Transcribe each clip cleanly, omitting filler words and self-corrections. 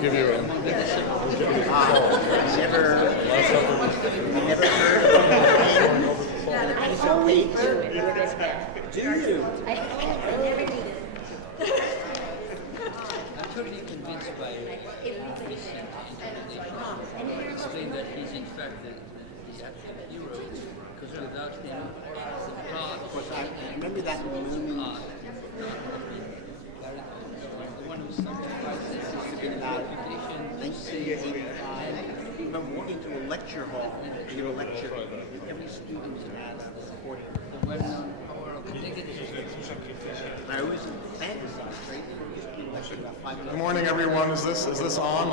give you a Never heard of a piece of paper. Do you? I never did it. I'm totally convinced by recent interpretation. Explain that he's in fact the actual hero, because without him, the plot. Of course, I remember that moment. The one who sacrificed this is In about reputation. 1985, I remember walking to a lecture hall and a lecture with every student as the supporting. The well-known power of negative. I always fantasized, right? Just being lectured about 5 minutes. Good morning, everyone. Is this on?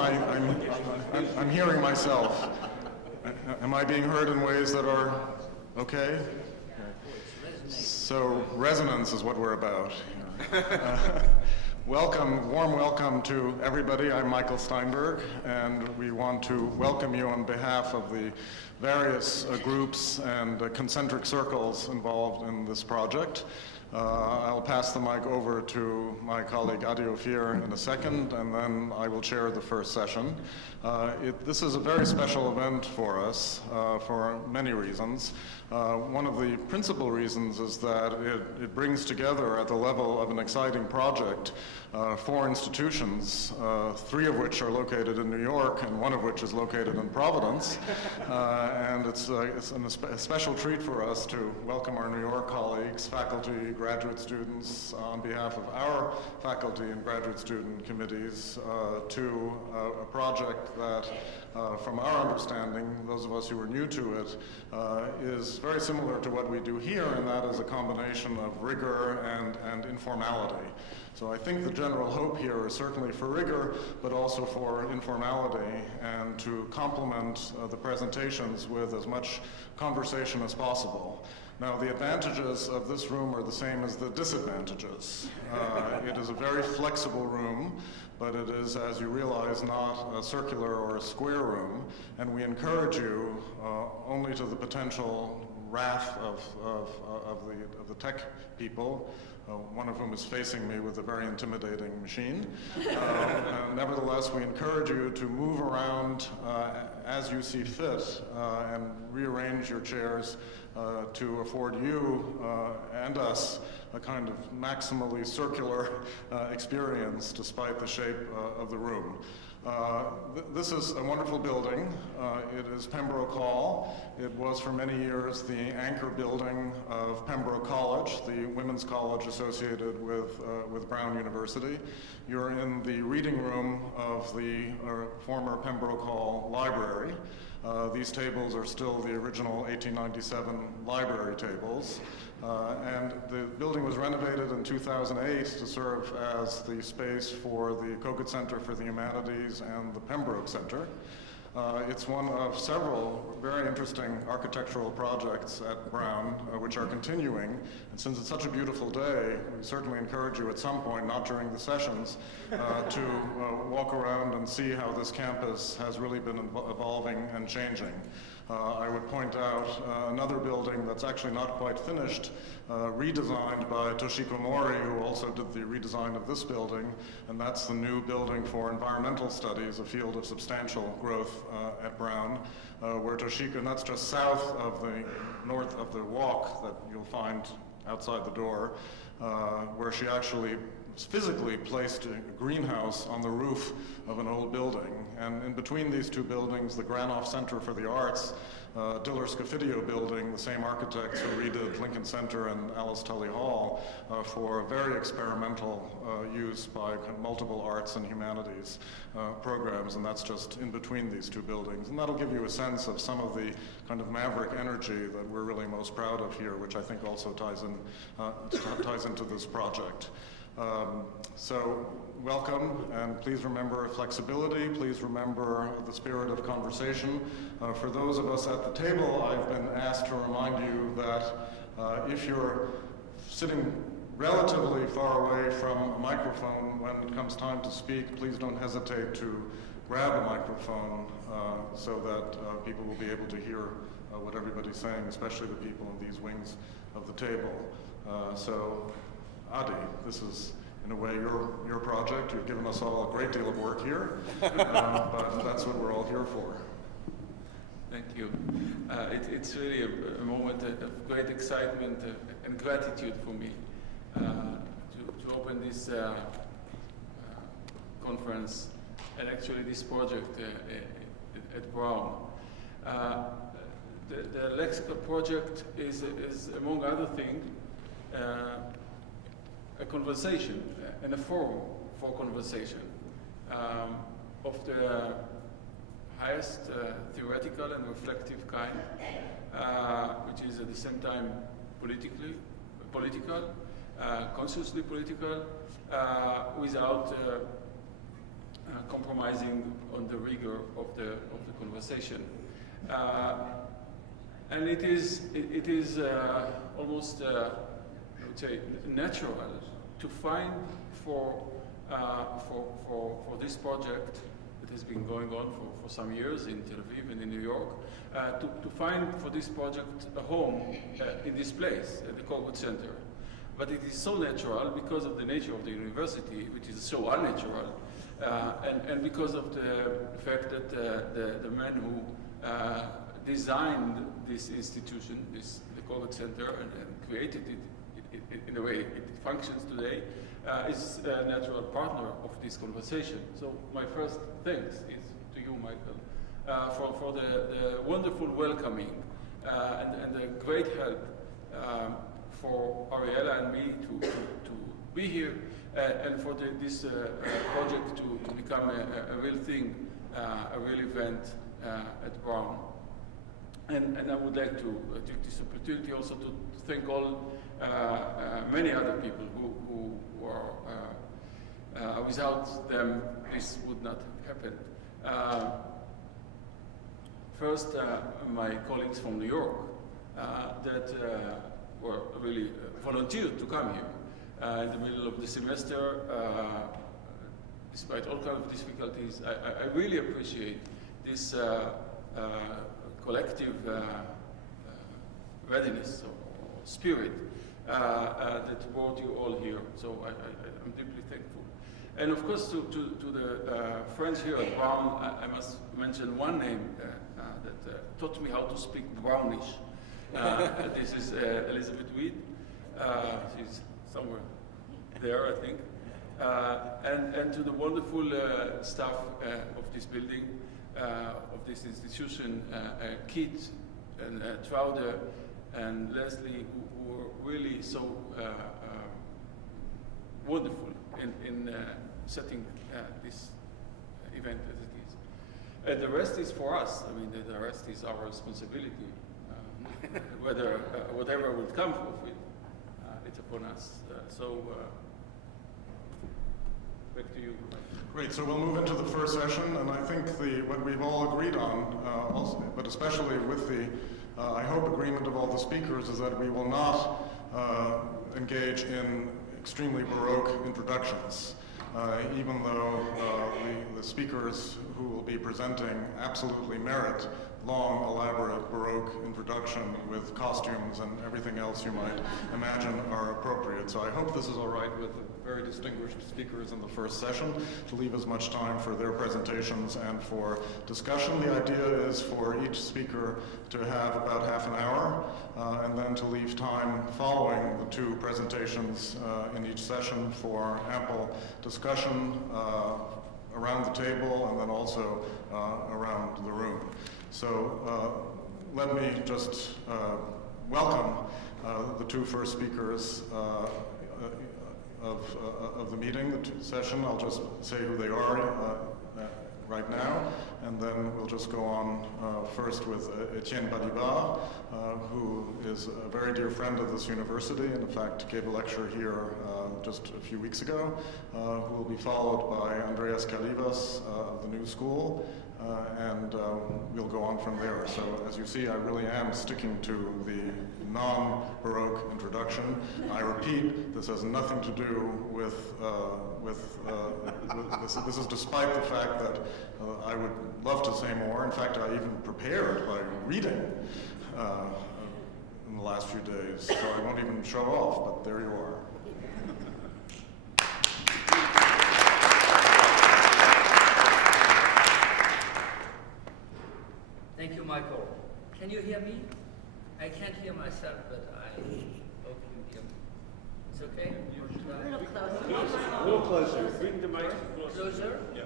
I'm hearing myself. Am I being heard in ways that are okay? So resonance is what we're about. Welcome, warm welcome to everybody. I'm Michael Steinberg, and we want to welcome you on behalf of the various groups and concentric circles involved in this project. I'll pass the mic over to my colleague Adi Ophir in a second, and then I will chair the first session. This is a very special event for us for many reasons. One of the principal reasons is that it brings together at the level of an exciting project 4 institutions, 3 of which are located in New York and 1 of which is located in Providence. And it's a special treat for us to welcome our New York colleagues, faculty, graduate students, on behalf of our faculty and graduate student committees to a project that, from our understanding, those of us who are new to it, is very similar to what we do here, and that is a combination of rigor and informality. So I think the general hope here is certainly for rigor, but also for informality, and to complement the presentations with as much conversation as possible. Now, the advantages of this room are the same as the disadvantages. It is a very flexible room, but it is, as you realize, not a circular or a square room, and we encourage you only to the potential wrath of the tech people, one of whom is facing me with a very intimidating machine. Nevertheless, we encourage you to move around as you see fit and rearrange your chairs to afford you and us a kind of maximally circular experience despite the shape of the room. This is a wonderful building. It is Pembroke Hall. It was for many years the anchor building of Pembroke College, the women's college associated with Brown University. You're in the reading room of the former Pembroke Hall Library. These tables are still the original 1897 library tables. And the building was renovated in 2008 to serve as the space for the Kogut Center for the Humanities and the Pembroke Center. It's one of several very interesting architectural projects at Brown, which are continuing. And since it's such a beautiful day, we certainly encourage you at some point, not during the sessions, to walk around and see how this campus has really been evolving and changing. I would point out another building that's actually not quite finished, redesigned by Toshiko Mori, who also did the redesign of this building, and that's the new building for environmental studies, a field of substantial growth at Brown, where Toshiko, and that's just south of the north of the walk that you'll find outside the door, where she actually physically placed a greenhouse on the roof of an old building. And in between these 2 buildings, the Granoff Center for the Arts, Diller Scofidio building, the same architects who redid Lincoln Center and Alice Tully Hall for very experimental use by multiple arts and humanities programs, and that's just in between these 2 buildings. And that'll give you a sense of some of the kind of maverick energy that we're really most proud of here, which I think also ties into this project. So welcome, and please remember flexibility. Please remember the spirit of conversation. For those of us at the table, I've been asked to remind you that if you're sitting relatively far away from a microphone when it comes time to speak, please don't hesitate to grab a microphone so that people will be able to hear what everybody's saying, especially the people in these wings of the table. So Adi, this is in a way, your project. You've given us all a great deal of work here, but that's what we're all here for. Thank you. It's really a moment of great excitement and gratitude for me to open this conference and actually this project at Brown. The Lexical project is among other things, a conversation and a forum for conversation of the highest theoretical and reflective kind, which is at the same time political, consciously political, without compromising on the rigor of the conversation. And it is almost, I would say, natural to find for this project that has been going on for some years in Tel Aviv and in New York, to find for this project a home in this place, at the Corporate Center. But it is so natural because of the nature of the university, which is so unnatural, and because of the fact that the man who designed this institution, the Corporate Center, and created it in the way it functions today, is a natural partner of this conversation. So my first thanks is to you, Michael, for the wonderful welcoming and the great help for Ariella and me to be here, and for this project to become a real thing, a real event at Brown. And I would like to take this opportunity also to thank all many other people who are, without them, this would not have happened. First, my colleagues from New York that were really volunteered to come here in the middle of the semester, despite all kinds of difficulties. I really appreciate this collective readiness or spirit that brought you all here. So I'm deeply thankful. And of course, to the friends here at Brown, I must mention one name that taught me how to speak Brownish. This is Elizabeth Weed. She's somewhere there, I think. And to the wonderful staff of this building, of this institution, Keith and Trauder and Leslie, who were really so wonderful in setting this event as it is. And the rest is for us. I mean, the rest is our responsibility. Whether whatever will come of it, it's upon us. Back to you. Great, so we'll move into the first session, and I think what we've all agreed on, also, but especially with the, I hope, agreement of all the speakers, is that we will not engage in extremely Baroque introductions, even though the speakers who will be presenting absolutely merit long, elaborate Baroque introduction with costumes and everything else you might imagine are appropriate. So I hope this is all right with the very distinguished speakers in the first session, to leave as much time for their presentations and for discussion. The idea is for each speaker to have about half an hour, and then to leave time following the two presentations in each session for ample discussion around the table and then also around the room. So let me just welcome the two first speakers of the meeting, the session. I'll just say who they are right now, and then we'll just go on first with Etienne Balibar, who is a very dear friend of this university, and in fact gave a lecture here just a few weeks ago, who will be followed by Andreas Calivas of the New School, and we'll go on from there. So as you see, I really am sticking to the non-Baroque introduction. I repeat, this has nothing to do with this is despite the fact that I would love to say more. In fact, I even prepared by reading in the last few days, so I won't even show off, but there you are. hear me? I can't hear myself, but I hope you hear me. It's okay? A little closer. Bring the mic closer. Closer? Yeah.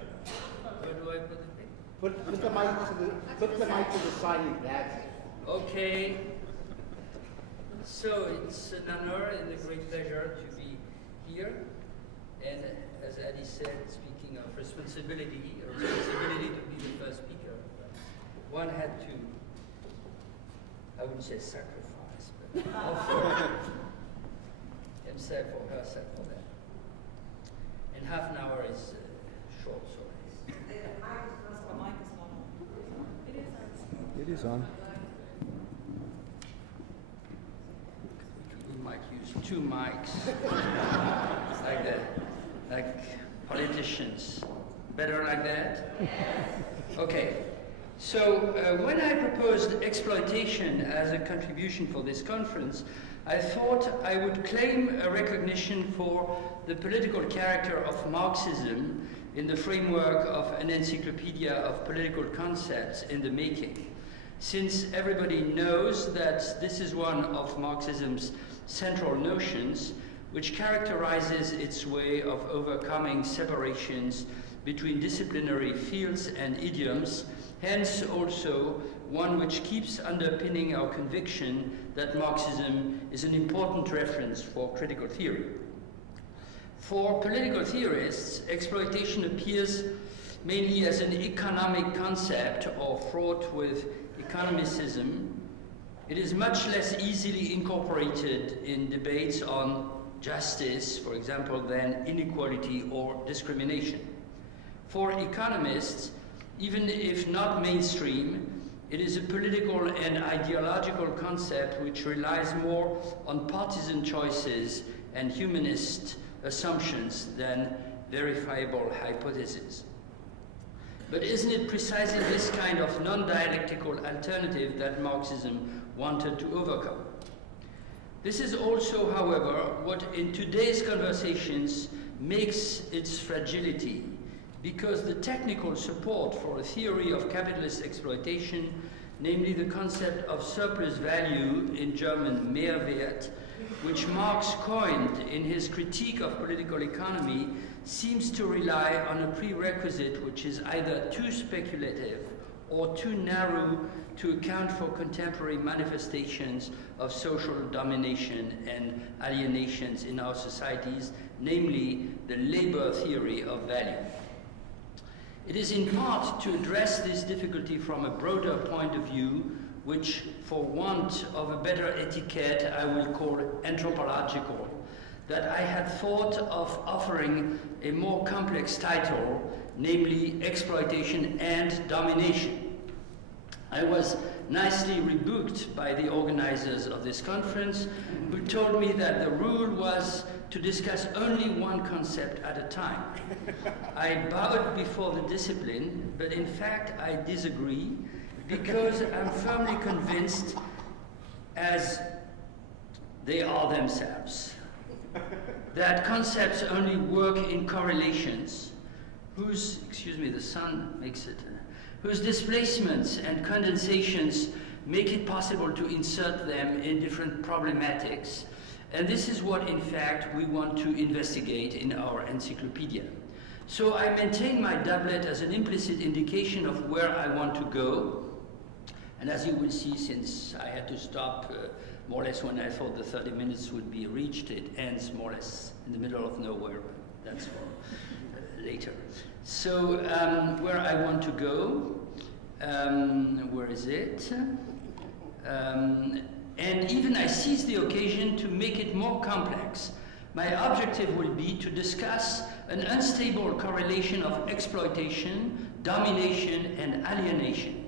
Where do I put the thing? Put the mic to the side. That's it. Okay. So it's an honor and a great pleasure to be here. And as Adi said, speaking of responsibility, a responsibility to be the first speaker, one had to, I wouldn't say sacrifice, but offer himself or herself for that. And half an hour is short, so It is on. we might use two mics, like that, like politicians. Better like that? Okay. So when I proposed exploitation as a contribution for this conference, I thought I would claim a recognition for the political character of Marxism in the framework of an encyclopedia of political concepts in the making, since everybody knows that this is one of Marxism's central notions, which characterizes its way of overcoming separations between disciplinary fields and idioms, hence also one which keeps underpinning our conviction that Marxism is an important reference for critical theory. For political theorists, exploitation appears mainly as an economic concept or fraught with economicism. It is much less easily incorporated in debates on justice, for example, than inequality or discrimination. For economists, even if not mainstream, it is a political and ideological concept which relies more on partisan choices and humanist assumptions than verifiable hypotheses. But isn't it precisely this kind of non-dialectical alternative that Marxism wanted to overcome? This is also, however, what in today's conversations makes its fragility, because the technical support for a theory of capitalist exploitation, namely the concept of surplus value, in German Mehrwert, which Marx coined in his critique of political economy, seems to rely on a prerequisite which is either too speculative or too narrow to account for contemporary manifestations of social domination and alienations in our societies, namely the labor theory of value. It is in part to address this difficulty from a broader point of view, which, for want of a better etiquette, I will call anthropological, that I had thought of offering a more complex title, namely Exploitation and Domination. I was nicely rebuked by the organizers of this conference, who told me that the rule was to discuss only one concept at a time. I bowed before the discipline, but in fact I disagree, because I'm firmly convinced, as they are themselves, that concepts only work in correlations whose, the sun makes it, whose displacements and condensations make it possible to insert them in different problematics. And this is what, in fact, we want to investigate in our encyclopedia. So I maintain my doublet as an implicit indication of where I want to go. And as you will see, since I had to stop more or less when I thought the 30 minutes would be reached, it ends more or less in the middle of nowhere. That's for later. So where I want to go, where is it? And even I seize the occasion to make it more complex. My objective will be to discuss an unstable correlation of exploitation, domination, and alienation.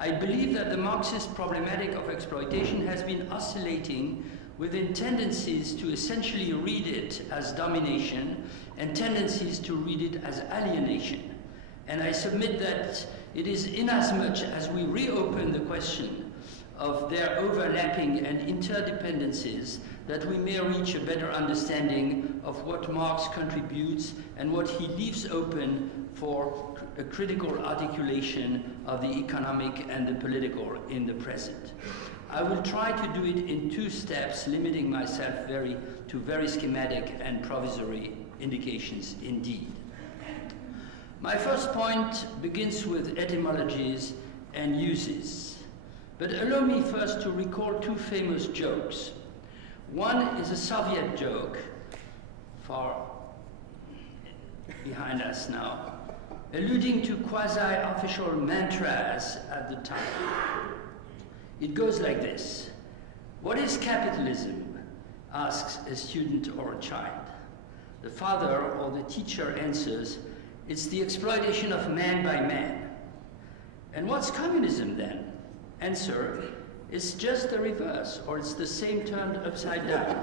I believe that the Marxist problematic of exploitation has been oscillating within tendencies to essentially read it as domination and tendencies to read it as alienation. And I submit that it is inasmuch as we reopen the question of their overlapping and interdependencies that we may reach a better understanding of what Marx contributes and what he leaves open for a critical articulation of the economic and the political in the present. I will try to do it in 2 steps, limiting myself to very schematic and provisory indications indeed. My first point begins with etymologies and uses. But allow me first to recall 2 famous jokes. One is a Soviet joke, far behind us now, alluding to quasi-official mantras at the time. It goes like this. What is capitalism? Asks a student or a child. The father or the teacher answers, it's the exploitation of man by man. And what's communism then? Answer, it's just the reverse, or it's the same turned upside down.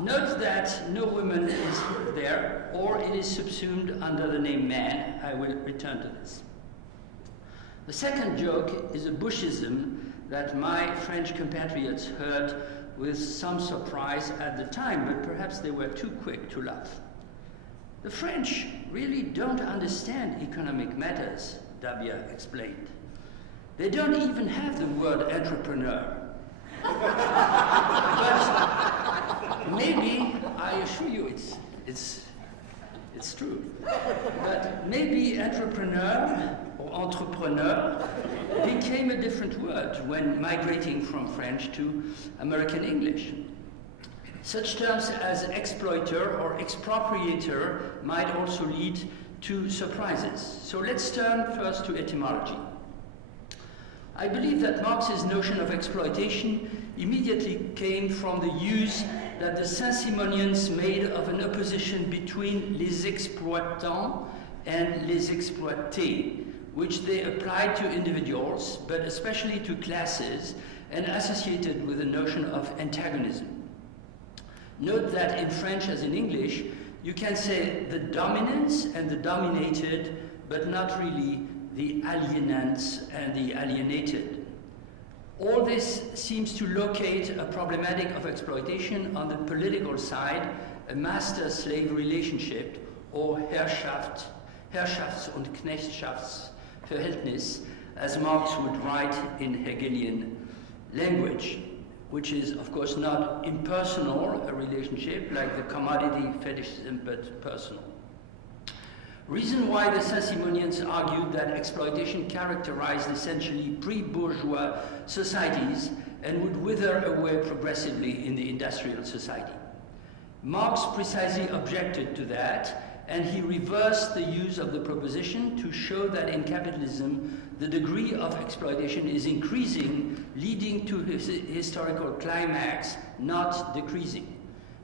Note that no woman is there, or it is subsumed under the name man. I will return to this. The second joke is a Bushism that my French compatriots heard with some surprise at the time, but perhaps they were too quick to laugh. The French really don't understand economic matters, Dabia explained. They don't even have the word entrepreneur. But maybe, I assure you it's true. But maybe entrepreneur or entrepreneur became a different word when migrating from French to American English. Such terms as exploiter or expropriator might also lead to surprises. So let's turn first to etymology. I believe that Marx's notion of exploitation immediately came from the use that the Saint-Simonians made of an opposition between les exploitants and les exploités, which they applied to individuals, but especially to classes, and associated with the notion of antagonism. Note that in French as in English, you can say the dominants and the dominated, but not really the alienants and the alienated. All this seems to locate a problematic of exploitation on the political side, a master-slave relationship, or Herrschaft, Herrschafts- und Knechtschaftsverhältnis, as Marx would write in Hegelian language, which is, of course, not impersonal, a relationship like the commodity fetishism, but personal. Reason why the Saint-Simonians argued that exploitation characterized essentially pre-bourgeois societies and would wither away progressively in the industrial society. Marx precisely objected to that, and he reversed the use of the proposition to show that in capitalism the degree of exploitation is increasing, leading to his historical climax, not decreasing.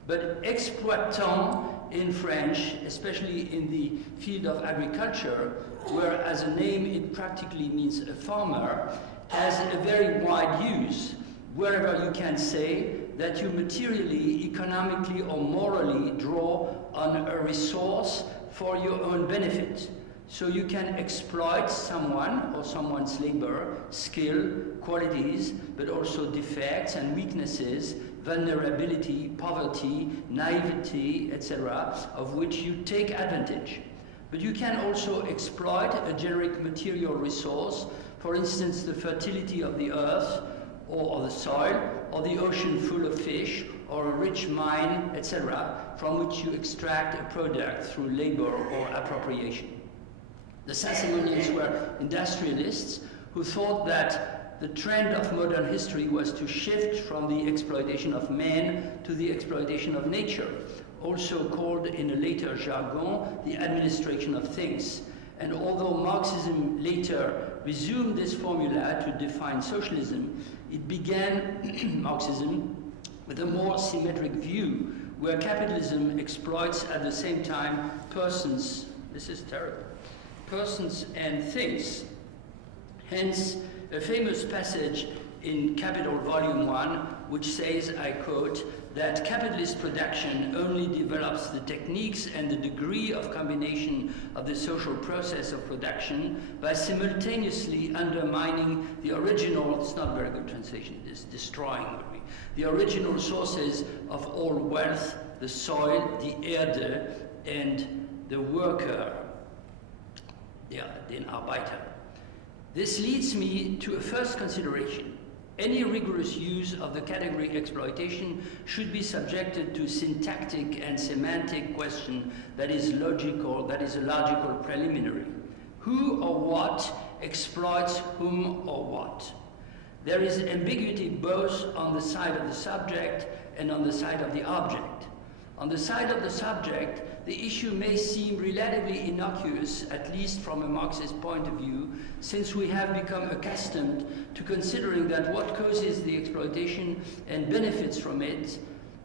But exploitant in French, especially in the field of agriculture, where as a name it practically means a farmer, has a very wide use, wherever you can say that you materially, economically, or morally draw on a resource for your own benefit. So you can exploit someone or someone's labor, skill, qualities, but also defects and weaknesses, vulnerability, poverty, naivety, etc., of which you take advantage. But you can also exploit a generic material resource, for instance, the fertility of the earth, or the soil, or the ocean full of fish, or a rich mine, etc., from which you extract a product through labor or appropriation. The Saint-Simonians were industrialists who thought that the trend of modern history was to shift from the exploitation of man to the exploitation of nature, also called in a later jargon, the administration of things. And although Marxism later resumed this formula to define socialism, it began, Marxism, with a more symmetric view, where capitalism exploits at the same time persons, this is terrible, persons and things. Hence, a famous passage in Capital Volume 1, which says, I quote, that capitalist production only develops the techniques and the degree of combination of the social process of production by simultaneously undermining the original, it's not a very good translation, it's destroying, the original sources of all wealth, the soil, the Erde, and the worker, den Arbeiter. This leads me to a first consideration. Any rigorous use of the category exploitation should be subjected to syntactic and semantic question that is logical, that is a logical preliminary. Who or what exploits whom or what? There is ambiguity both on the side of the subject and on the side of the object. On the side of the subject, the issue may seem relatively innocuous, at least from a Marxist point of view, since we have become accustomed to considering that what causes the exploitation and benefits from it,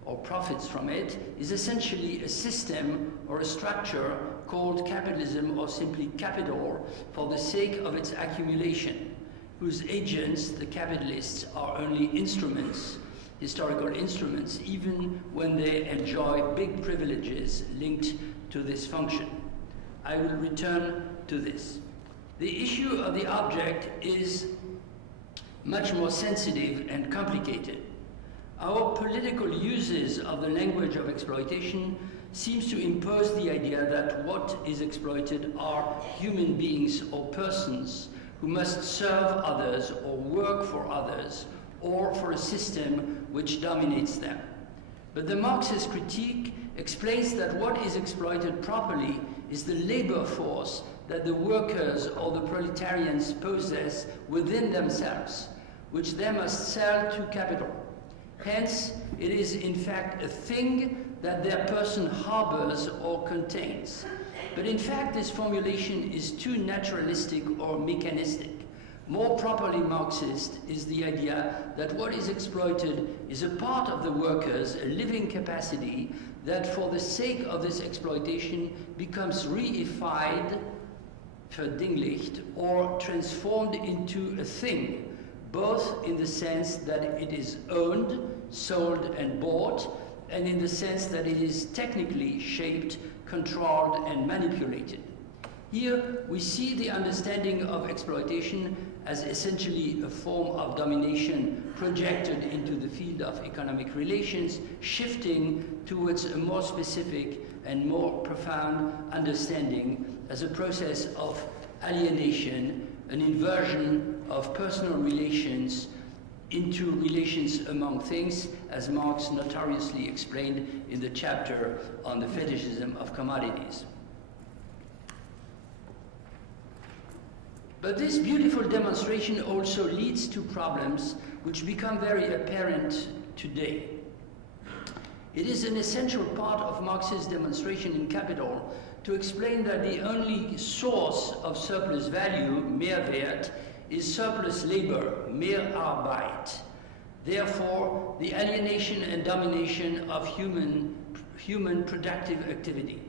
or profits from it, is essentially a system or a structure called capitalism or simply capital for the sake of its accumulation, whose agents, the capitalists, are only instruments, historical instruments, even when they enjoy big privileges linked to this function. I will return to this. The issue of the object is much more sensitive and complicated. Our political uses of the language of exploitation seems to impose the idea that what is exploited are human beings or persons who must serve others or work for others or for a system which dominates them. But the Marxist critique explains that what is exploited properly is the labor force that the workers or the proletarians possess within themselves, which they must sell to capital. Hence, it is in fact a thing that their person harbors or contains. But in fact, this formulation is too naturalistic or mechanistic. More properly Marxist is the idea that what is exploited is a part of the workers, a living capacity that for the sake of this exploitation becomes reified, verdinglicht, or transformed into a thing, both in the sense that it is owned, sold and bought, and in the sense that it is technically shaped, controlled and manipulated. Here we see the understanding of exploitation as essentially a form of domination projected into the field of economic relations, shifting towards a more specific and more profound understanding as a process of alienation, an inversion of personal relations into relations among things, as Marx notoriously explained in the chapter on the fetishism of commodities. But this beautiful demonstration also leads to problems which become very apparent today. It is an essential part of Marx's demonstration in Capital to explain that the only source of surplus value, Mehrwert, is surplus labor, Mehrarbeit. Therefore, the alienation and domination of human productive activity.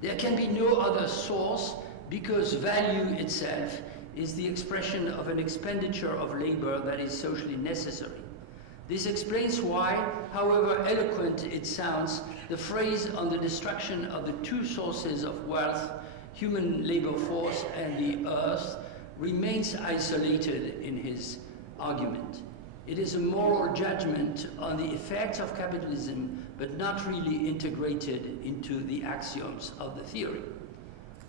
There can be no other source because value itself is the expression of an expenditure of labor that is socially necessary. This explains why, however eloquent it sounds, the phrase on the destruction of the two sources of wealth, human labor force and the earth, remains isolated in his argument. It is a moral judgment on the effects of capitalism, but not really integrated into the axioms of the theory.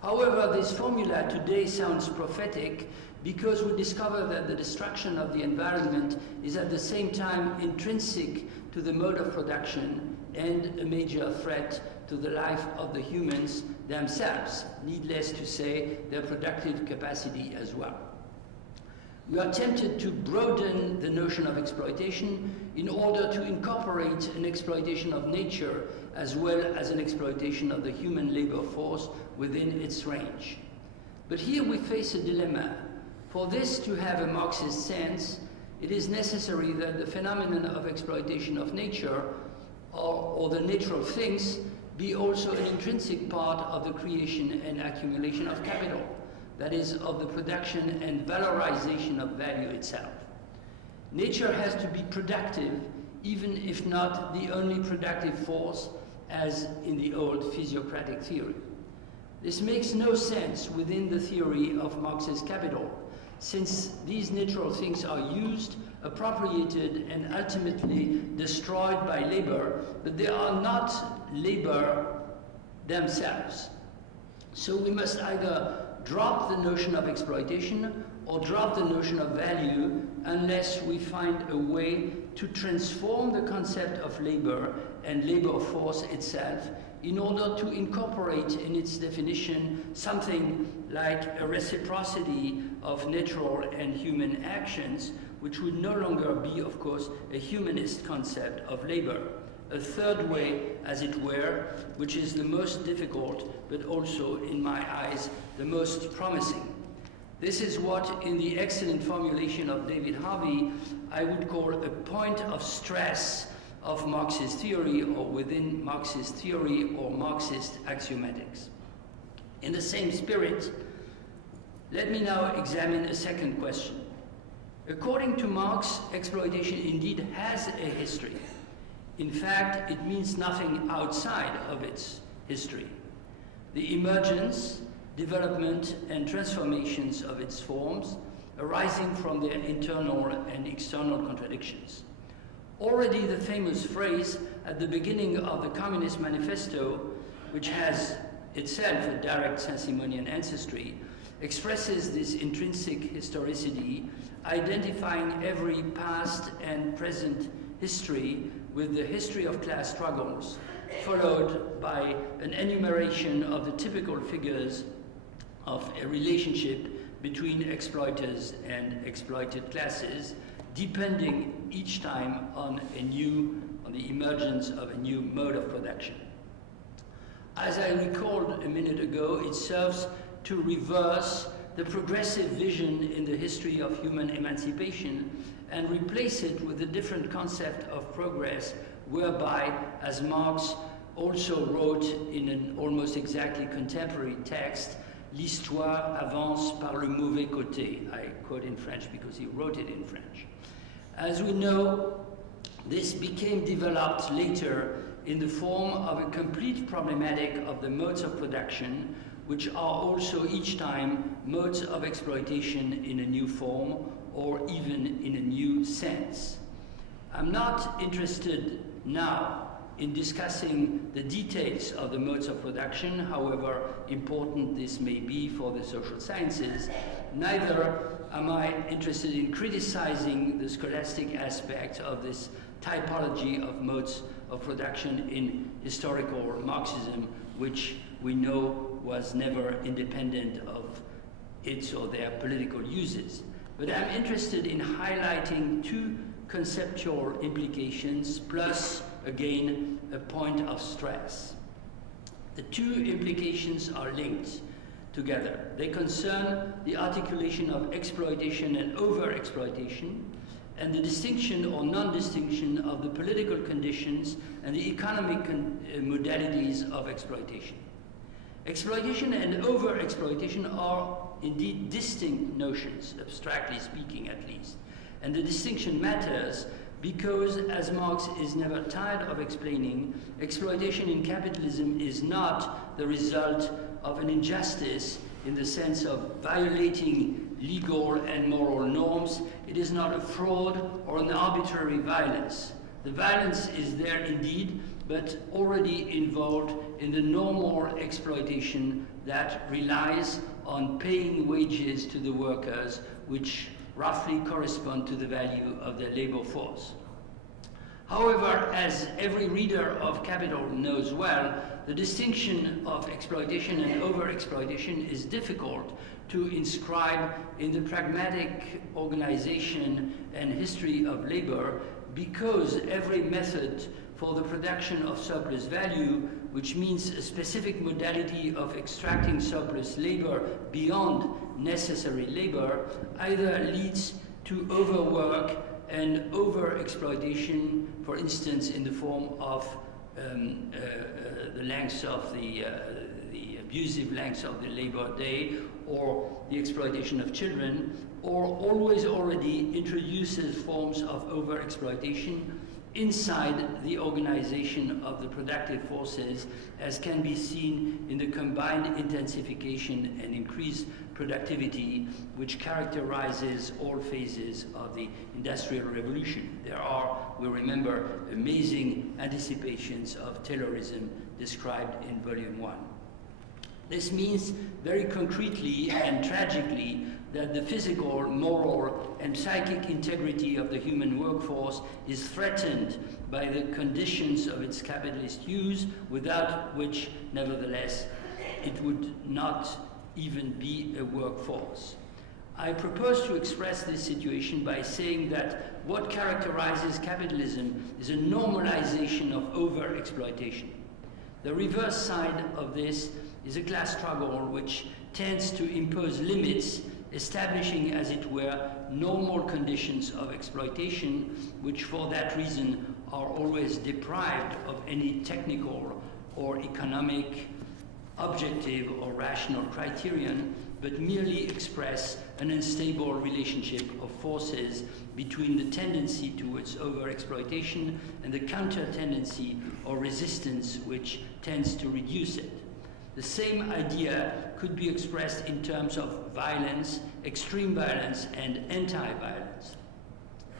However, this formula today sounds prophetic because we discover that the destruction of the environment is at the same time intrinsic to the mode of production and a major threat to the life of the humans themselves, needless to say, their productive capacity as well. We are tempted to broaden the notion of exploitation in order to incorporate an exploitation of nature as well as an exploitation of the human labor force within its range. But here we face a dilemma. For this to have a Marxist sense, it is necessary that the phenomenon of exploitation of nature or the nature of things be also an intrinsic part of the creation and accumulation of capital, that is, of the production and valorization of value itself. Nature has to be productive even if not the only productive force, as in the old physiocratic theory. This makes no sense within the theory of Marx's capital, since these natural things are used, appropriated, and ultimately destroyed by labor, but they are not labor themselves. So we must either drop the notion of exploitation or drop the notion of value unless we find a way to transform the concept of labor and labor force itself in order to incorporate in its definition something like a reciprocity of natural and human actions, which would no longer be, of course, a humanist concept of labor. A third way, as it were, which is the most difficult, but also, in my eyes, the most promising. This is what, in the excellent formulation of David Harvey, I would call a point of stress of Marxist theory, or within Marxist theory, or Marxist axiomatics. In the same spirit, let me now examine a second question. According to Marx, exploitation indeed has a history. In fact, it means nothing outside of its history. The emergence, development, and transformations of its forms arising from their internal and external contradictions. Already the famous phrase at the beginning of the Communist Manifesto, which has itself a direct Saint-Simonian ancestry, expresses this intrinsic historicity, identifying every past and present history with the history of class struggles, followed by an enumeration of the typical figures of a relationship between exploiters and exploited classes, depending each time on the emergence of a new mode of production. As I recalled a minute ago, it serves to reverse the progressive vision in the history of human emancipation and replace it with a different concept of progress, whereby, as Marx also wrote in an almost exactly contemporary text, l'histoire avance par le mauvais côté. I quote in French because he wrote it in French. As we know, this became developed later in the form of a complete problematic of the modes of production, which are also each time modes of exploitation in a new form or even in a new sense. I'm not interested now in discussing the details of the modes of production, however important this may be for the social sciences. Neither am I interested in criticizing the scholastic aspect of this typology of modes of production in historical Marxism, which we know was never independent of its or their political uses. But I'm interested in highlighting two conceptual implications, plus, again, a point of stress. The two implications are linked together. They concern the articulation of exploitation and overexploitation, and the distinction or non-distinction of the political conditions and the economic modalities of exploitation. Exploitation and overexploitation are indeed distinct notions, abstractly speaking at least. And the distinction matters because, as Marx is never tired of explaining, exploitation in capitalism is not the result of an injustice in the sense of violating legal and moral norms. It is not a fraud or an arbitrary violence. The violence is there indeed, but already involved in the normal exploitation that relies on paying wages to the workers, which roughly correspond to the value of their labor force. However, as every reader of Capital knows well, the distinction of exploitation and overexploitation is difficult to inscribe in the pragmatic organization and history of labor, because every method for the production of surplus value, which means a specific modality of extracting surplus labor beyond necessary labor, either leads to overwork and overexploitation, for instance, in the form of the lengths of the abusive lengths of the labor day, or the exploitation of children, or always already introduces forms of overexploitation inside the organization of the productive forces, as can be seen in the combined intensification and increased productivity which characterizes all phases of the Industrial Revolution. There are, we remember, amazing anticipations of Taylorism described in Volume 1. This means very concretely and tragically that the physical, moral, and psychic integrity of the human workforce is threatened by the conditions of its capitalist use, without which, nevertheless, it would not even be a workforce. I propose to express this situation by saying that what characterizes capitalism is a normalization of over-exploitation. The reverse side of this is a class struggle which tends to impose limits, establishing, as it were, normal conditions of exploitation, which for that reason are always deprived of any technical or economic, objective or rational criterion, but merely express an unstable relationship of forces between the tendency towards overexploitation and the counter-tendency or resistance which tends to reduce it. The same idea could be expressed in terms of violence, extreme violence, and anti-violence.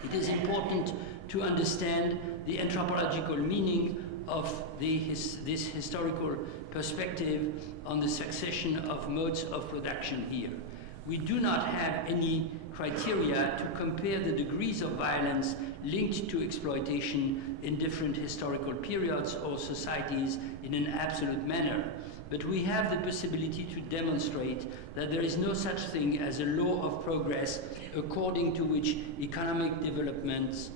It is important to understand the anthropological meaning of this historical perspective on the succession of modes of production here. We do not have any criteria to compare the degrees of violence linked to exploitation in different historical periods or societies in an absolute manner. But we have the possibility to demonstrate that there is no such thing as a law of progress according to which economic developments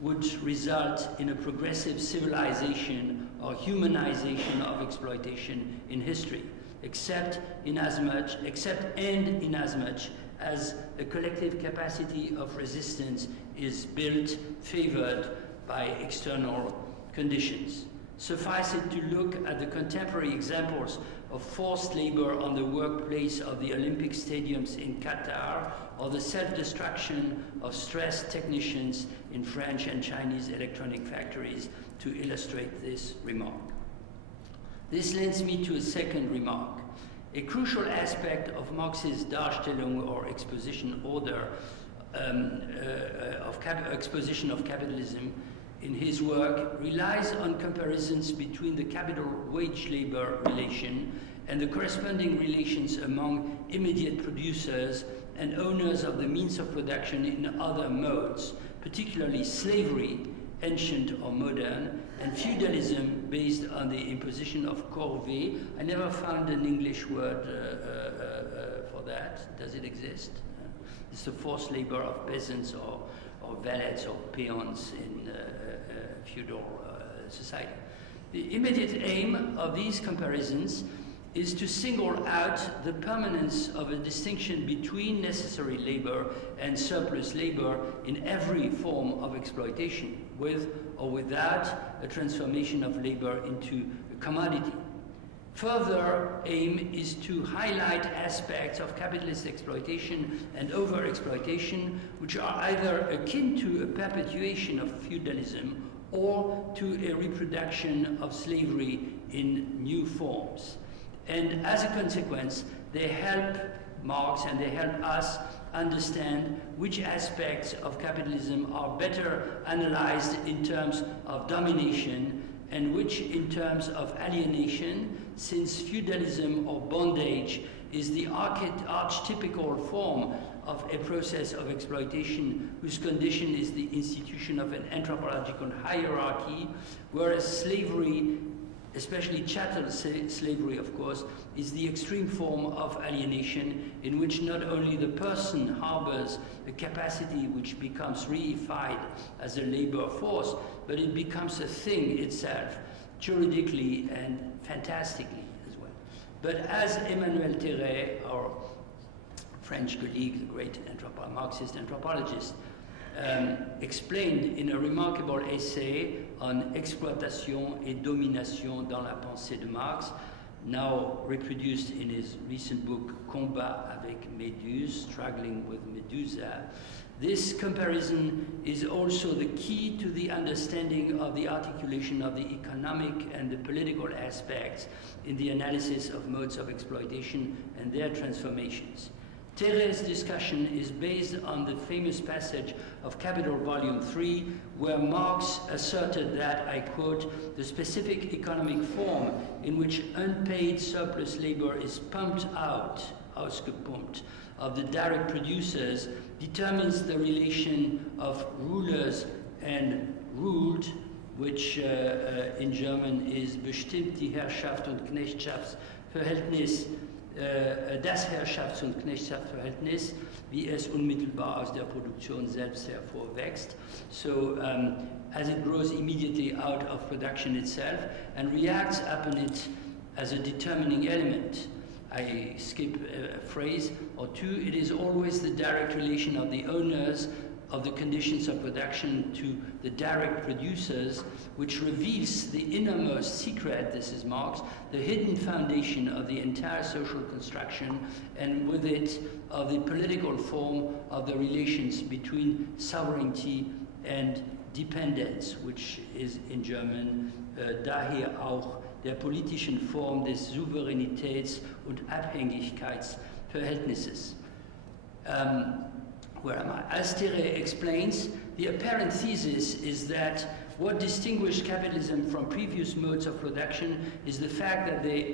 would result in a progressive civilization or humanization of exploitation in history, except inasmuch as a collective capacity of resistance is built, favored by external conditions. Suffice it to look at the contemporary examples of forced labor on the workplace of the Olympic stadiums in Qatar, or the self-destruction of stressed technicians in French and Chinese electronic factories to illustrate this remark. This leads me to a second remark. A crucial aspect of Marx's Darstellung, or exposition order, exposition of capitalism, in his work relies on comparisons between the capital-wage labor relation and the corresponding relations among immediate producers and owners of the means of production in other modes, particularly slavery, ancient or modern, and feudalism based on the imposition of corvée. I never found an English word for that. Does it exist? It's the forced labor of peasants or valets or peons in feudal society. The immediate aim of these comparisons is to single out the permanence of a distinction between necessary labor and surplus labor in every form of exploitation, with or without a transformation of labor into a commodity. Further aim is to highlight aspects of capitalist exploitation and overexploitation which are either akin to a perpetuation of feudalism or to a reproduction of slavery in new forms. And as a consequence, they help Marx and they help us understand which aspects of capitalism are better analyzed in terms of domination and which in terms of alienation, since feudalism or bondage is the archetypical form of a process of exploitation whose condition is the institution of an anthropological hierarchy, whereas slavery, especially chattel slavery, of course, is the extreme form of alienation in which not only the person harbors a capacity which becomes reified as a labor force, but it becomes a thing itself, juridically and fantastically as well. But as Emmanuel Terray, our French colleague, the great Marxist anthropologist, explained in a remarkable essay on exploitation et domination dans la pensée de Marx, now reproduced in his recent book Combat avec Méduse, Struggling with Medusa, This comparison is also the key to the understanding of the articulation of the economic and the political aspects in the analysis of modes of exploitation and their transformations. Terre's discussion is based on the famous passage of Capital Volume 3, where Marx asserted that, I quote, "the specific economic form in which unpaid surplus labor is pumped out, ausgepumpt, of the direct producers determines the relation of rulers and ruled," which in German is bestimmt die Herrschaft und Knechtschaftsverhältnis, das Herrschafts- und Knechtschaftsverhältnis, wie es unmittelbar aus der Produktion selbst hervorwächst. So as it grows immediately out of production itself and reacts upon it as a determining element. I skip a phrase or two. It is always the direct relation of the owners of the conditions of production to the direct producers, which reveals the innermost secret, this is Marx, the hidden foundation of the entire social construction, and with it of the political form of the relations between sovereignty and dependence, which is in German daher auch der politischen Form des Souveränitäts- und Abhängigkeitsverhältnisses. Where am I? As Terre explains, the apparent thesis is that what distinguished capitalism from previous modes of production is the fact that the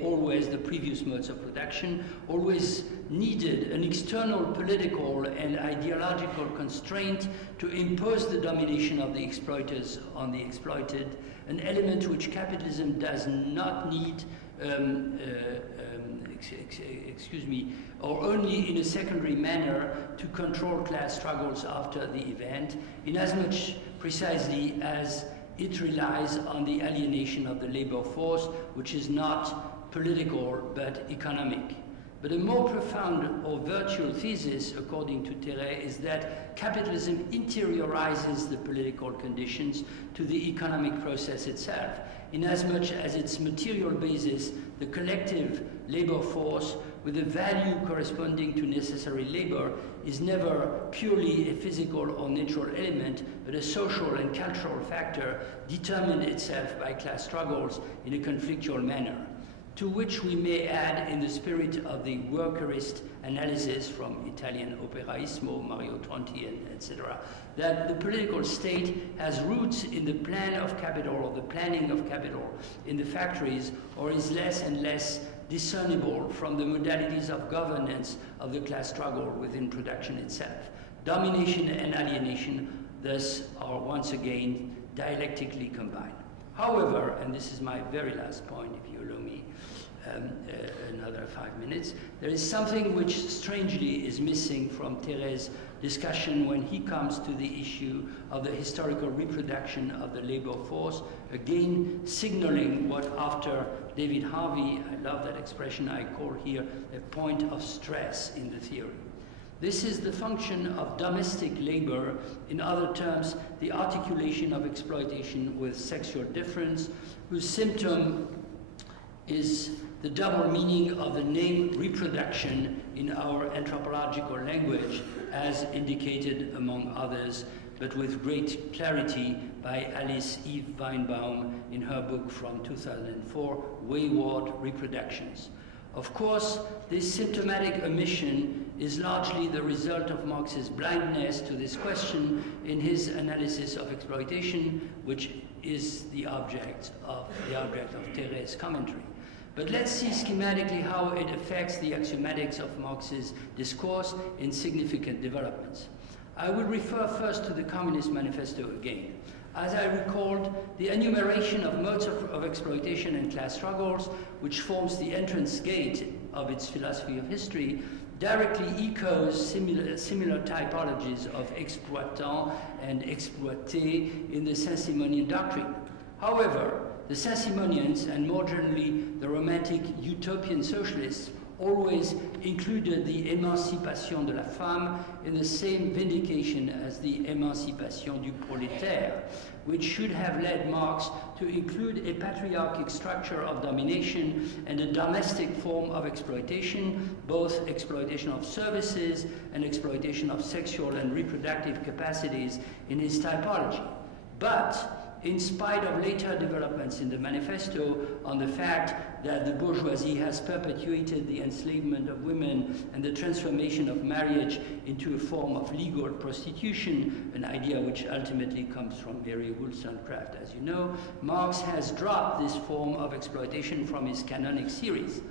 previous modes of production, always needed an external political and ideological constraint to impose the domination of the exploiters on the exploited, an element which capitalism does not need, or only in a secondary manner to control class struggles after the event, inasmuch precisely as it relies on the alienation of the labor force, which is not political but economic. But a more profound or virtual thesis, according to Terre, is that capitalism interiorizes the political conditions to the economic process itself, inasmuch as its material basis, the collective labor force, with a value corresponding to necessary labor, is never purely a physical or natural element, but a social and cultural factor determined itself by class struggles in a conflictual manner, to which we may add, in the spirit of the workerist analysis from Italian operaismo, Mario Tronti, etc., that the political state has roots in the plan of capital or the planning of capital in the factories, or is less and less discernible from the modalities of governance of the class struggle within production itself. Domination and alienation thus are once again dialectically combined. However, and this is my very last point, if you allow me another 5 minutes, there is something which strangely is missing from Terre's discussion when he comes to the issue of the historical reproduction of the labor force, again signaling what, after David Harvey, I love that expression, I call here a point of stress in the theory. This is the function of domestic labor, in other terms, the articulation of exploitation with sexual difference, whose symptom is the double meaning of the name reproduction in our anthropological language, as indicated among others, but with great clarity by Alice Eve Weinbaum in her book from 2004, Wayward Reproductions. Of course, this symptomatic omission is largely the result of Marx's blindness to this question in his analysis of exploitation, which is the object of Terre's commentary. But let's see schematically how it affects the axiomatics of Marx's discourse in significant developments. I will refer first to the Communist Manifesto again. As I recalled, the enumeration of modes of exploitation and class struggles, which forms the entrance gate of its philosophy of history, directly echoes similar typologies of exploitant and exploité in the Saint-Simonian doctrine. However, the Saint-Simonians, and more generally the romantic utopian socialists, always included the émancipation de la femme in the same vindication as the émancipation du prolétaire, which should have led Marx to include a patriarchic structure of domination and a domestic form of exploitation, both exploitation of services and exploitation of sexual and reproductive capacities in his typology. But in spite of later developments in the manifesto on the fact that the bourgeoisie has perpetuated the enslavement of women and the transformation of marriage into a form of legal prostitution, an idea which ultimately comes from Mary Wollstonecraft, as you know, Marx has dropped this form of exploitation from his canonic series.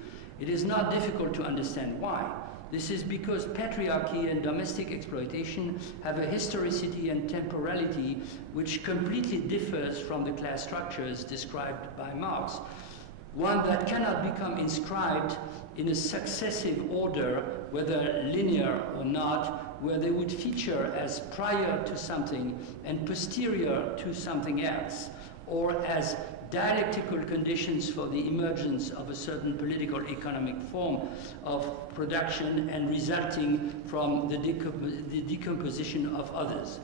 It is not difficult to understand why. This is because patriarchy and domestic exploitation have a historicity and temporality which completely differs from the class structures described by Marx, one that cannot become inscribed in a successive order, whether linear or not, where they would feature as prior to something and posterior to something else, or as dialectical conditions for the emergence of a certain political economic form of production and resulting from the decomposition of others.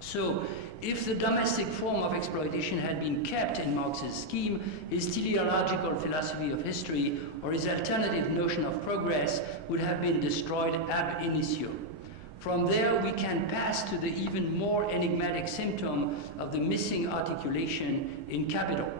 So, if the domestic form of exploitation had been kept in Marx's scheme, his teleological philosophy of history or his alternative notion of progress would have been destroyed ab initio. From there, we can pass to the even more enigmatic symptom of the missing articulation in Capital.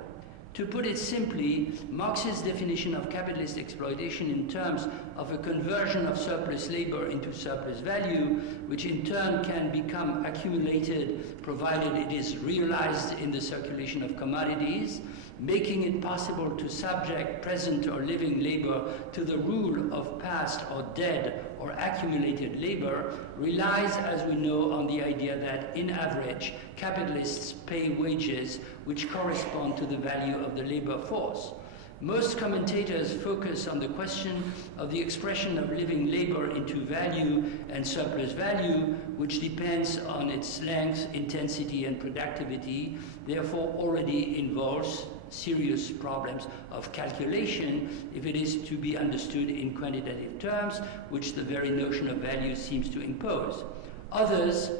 To put it simply, Marx's definition of capitalist exploitation in terms of a conversion of surplus labor into surplus value, which in turn can become accumulated provided it is realized in the circulation of commodities, making it possible to subject present or living labor to the rule of past or dead or accumulated labor, relies, as we know, on the idea that, in average, capitalists pay wages which correspond to the value of the labor force. Most commentators focus on the question of the expression of living labor into value and surplus value, which depends on its length, intensity, and productivity, therefore already involves serious problems of calculation if it is to be understood in quantitative terms, which the very notion of value seems to impose. Others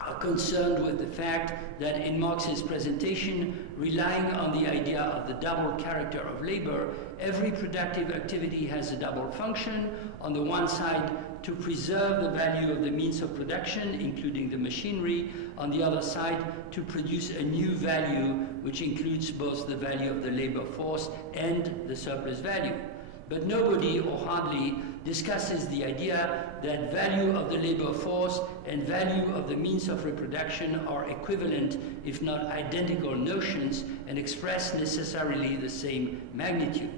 are concerned with the fact that in Marx's presentation, relying on the idea of the double character of labor, every productive activity has a double function. On the one side, to preserve the value of the means of production, including the machinery. On the other side, to produce a new value, which includes both the value of the labor force and the surplus value. But nobody, or hardly, discusses the idea that value of the labor force and value of the means of reproduction are equivalent, if not identical notions, and express necessarily the same magnitude.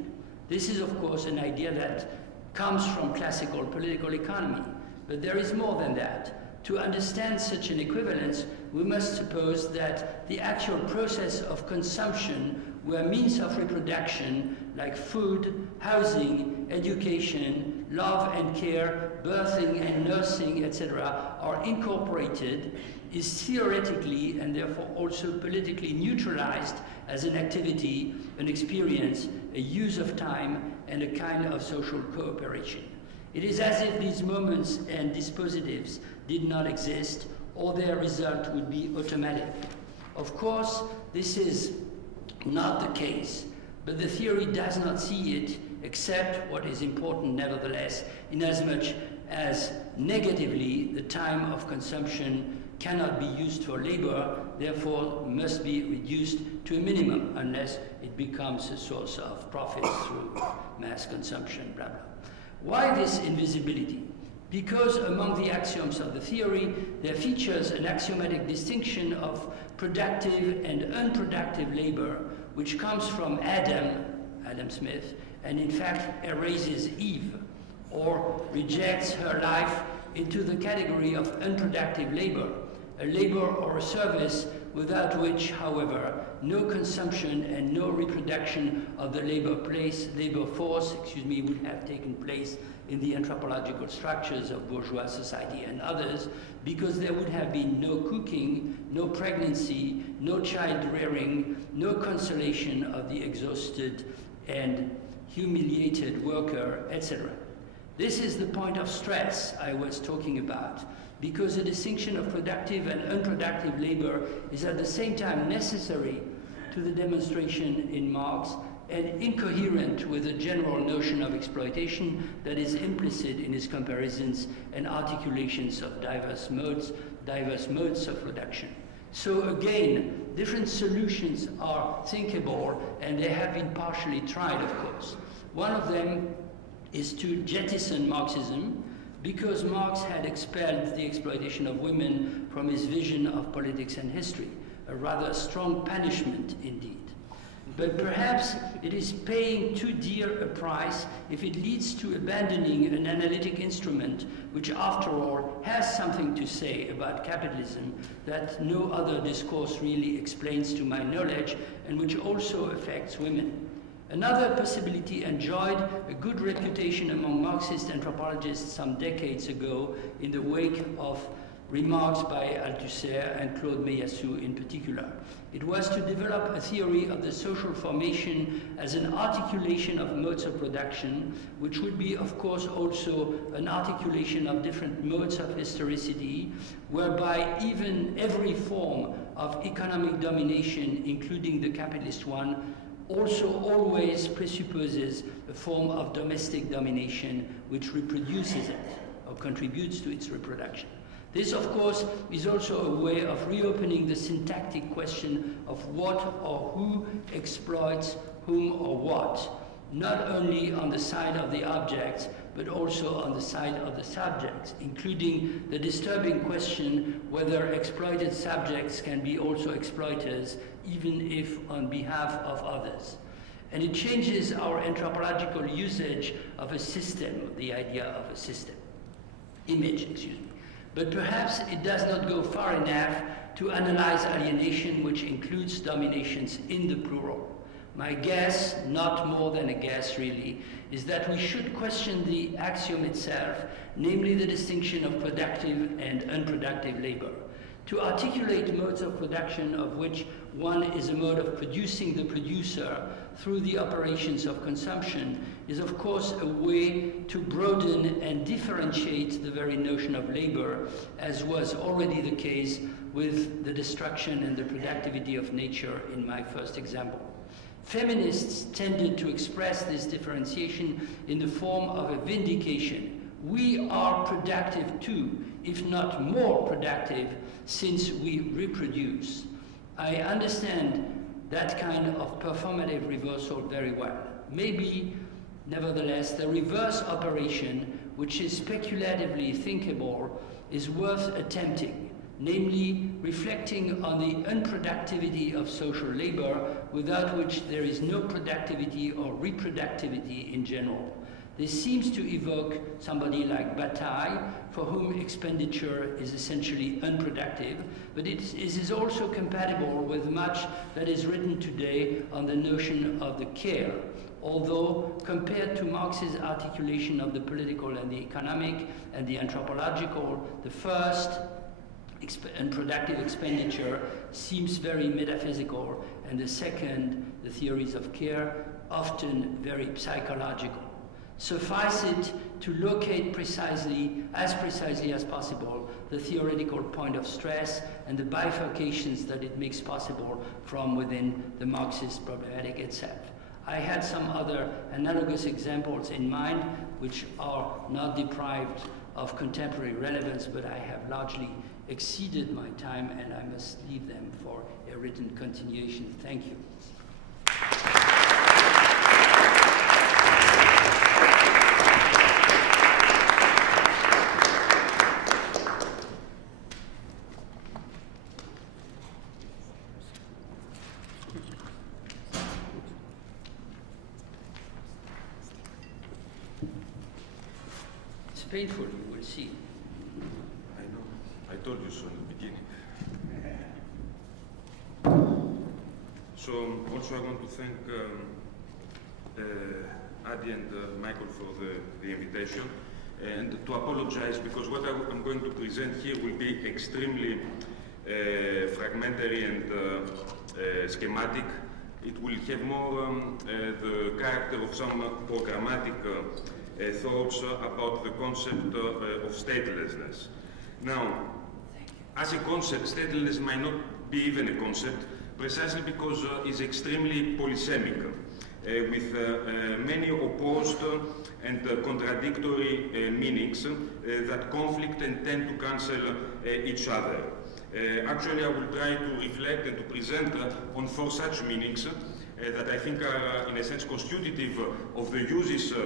This is, of course, an idea that comes from classical political economy. But there is more than that. To understand such an equivalence, we must suppose that the actual process of consumption, where means of reproduction like food, housing, education, love and care, birthing and nursing, etc., are incorporated, is theoretically and therefore also politically neutralized as an activity, an experience, a use of time, and a kind of social cooperation. It is as if these moments and dispositives did not exist, or their result would be automatic. Of course, this is not the case, but the theory does not see it, except what is important nevertheless, inasmuch as negatively the time of consumption cannot be used for labor, therefore must be reduced to a minimum unless it becomes a source of profits through mass consumption, blah, blah. Why this invisibility? Because among the axioms of the theory, there features an axiomatic distinction of productive and unproductive labor, which comes from Adam Smith, and in fact erases Eve, or rejects her life into the category of unproductive labor, a labor or a service without which, however, no consumption and no reproduction of the labor force would have taken place in the anthropological structures of bourgeois society and others, because there would have been no cooking, no pregnancy, no child rearing, no consolation of the exhausted and humiliated worker, etc. This is the point of stress I was talking about, because the distinction of productive and unproductive labor is at the same time necessary to the demonstration in Marx and incoherent with the general notion of exploitation that is implicit in his comparisons and articulations of diverse modes of production. So again, different solutions are thinkable, and they have been partially tried, of course. One of them is to jettison Marxism, because Marx had expelled the exploitation of women from his vision of politics and history, a rather strong punishment indeed. But perhaps it is paying too dear a price if it leads to abandoning an analytic instrument which, after all, has something to say about capitalism that no other discourse really explains to my knowledge, and which also affects women. Another possibility enjoyed a good reputation among Marxist anthropologists some decades ago in the wake of remarks by Althusser and Claude Meillassoux in particular. It was to develop a theory of the social formation as an articulation of modes of production, which would be, of course, also an articulation of different modes of historicity, whereby even every form of economic domination, including the capitalist one, also always presupposes a form of domestic domination which reproduces it or contributes to its reproduction. This, of course, is also a way of reopening the syntactic question of what or who exploits whom or what, not only on the side of the objects, but also on the side of the subjects, including the disturbing question whether exploited subjects can be also exploiters, even if on behalf of others. And it changes our anthropological usage of a system, the idea of a system, image, excuse me. But perhaps it does not go far enough to analyze alienation, which includes dominations in the plural. My guess, not more than a guess really, is that we should question the axiom itself, namely the distinction of productive and unproductive labor. To articulate modes of production of which one is a mode of producing the producer through the operations of consumption is, of course, a way to broaden and differentiate the very notion of labor, as was already the case with the destruction and the productivity of nature in my first example. Feminists tended to express this differentiation in the form of a vindication. We are productive too, if not more productive, since we reproduce. I understand that kind of performative reversal very well. Maybe, nevertheless, the reverse operation, which is speculatively thinkable, is worth attempting, namely reflecting on the unproductivity of social labor, without which there is no productivity or reproductivity in general. This seems to evoke somebody like Bataille, for whom expenditure is essentially unproductive, but it is also compatible with much that is written today on the notion of the care, although compared to Marx's articulation of the political and the economic and the anthropological, the first, unproductive expenditure, seems very metaphysical, and the second, the theories of care, often very psychological. Suffice it to locate precisely as possible the theoretical point of stress and the bifurcations that it makes possible from within the Marxist problematic itself. I had some other analogous examples in mind which are not deprived of contemporary relevance, but I have largely exceeded my time and I must leave them for a written continuation. Thank you. It's painful, you will see. I know. I told you so in the beginning. So also I want to thank Adi and Michael for the invitation, and to apologize because what I'm going to present here will be extremely fragmentary and schematic. it will have more the character of some programmatic thoughts about the concept of statelessness. Now, as a concept, statelessness might not be even a concept, precisely because it's extremely polysemic, with many opposed and contradictory meanings that conflict and tend to cancel each other. Actually, I will try to reflect and to present on 4 such meanings that I think are, in a sense, constitutive of the uses of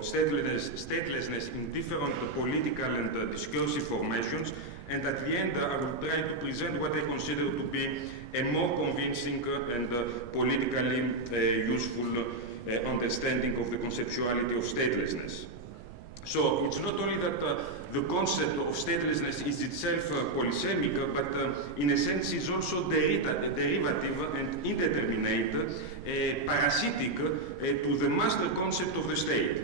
statelessness in different political and discursive formations. And at the end, I will try to present what I consider to be a more convincing and politically useful understanding of the conceptuality of statelessness. So it's not only that the concept of statelessness is itself polysemic, but in a sense is also derivative and indeterminate, parasitic to the master concept of the state.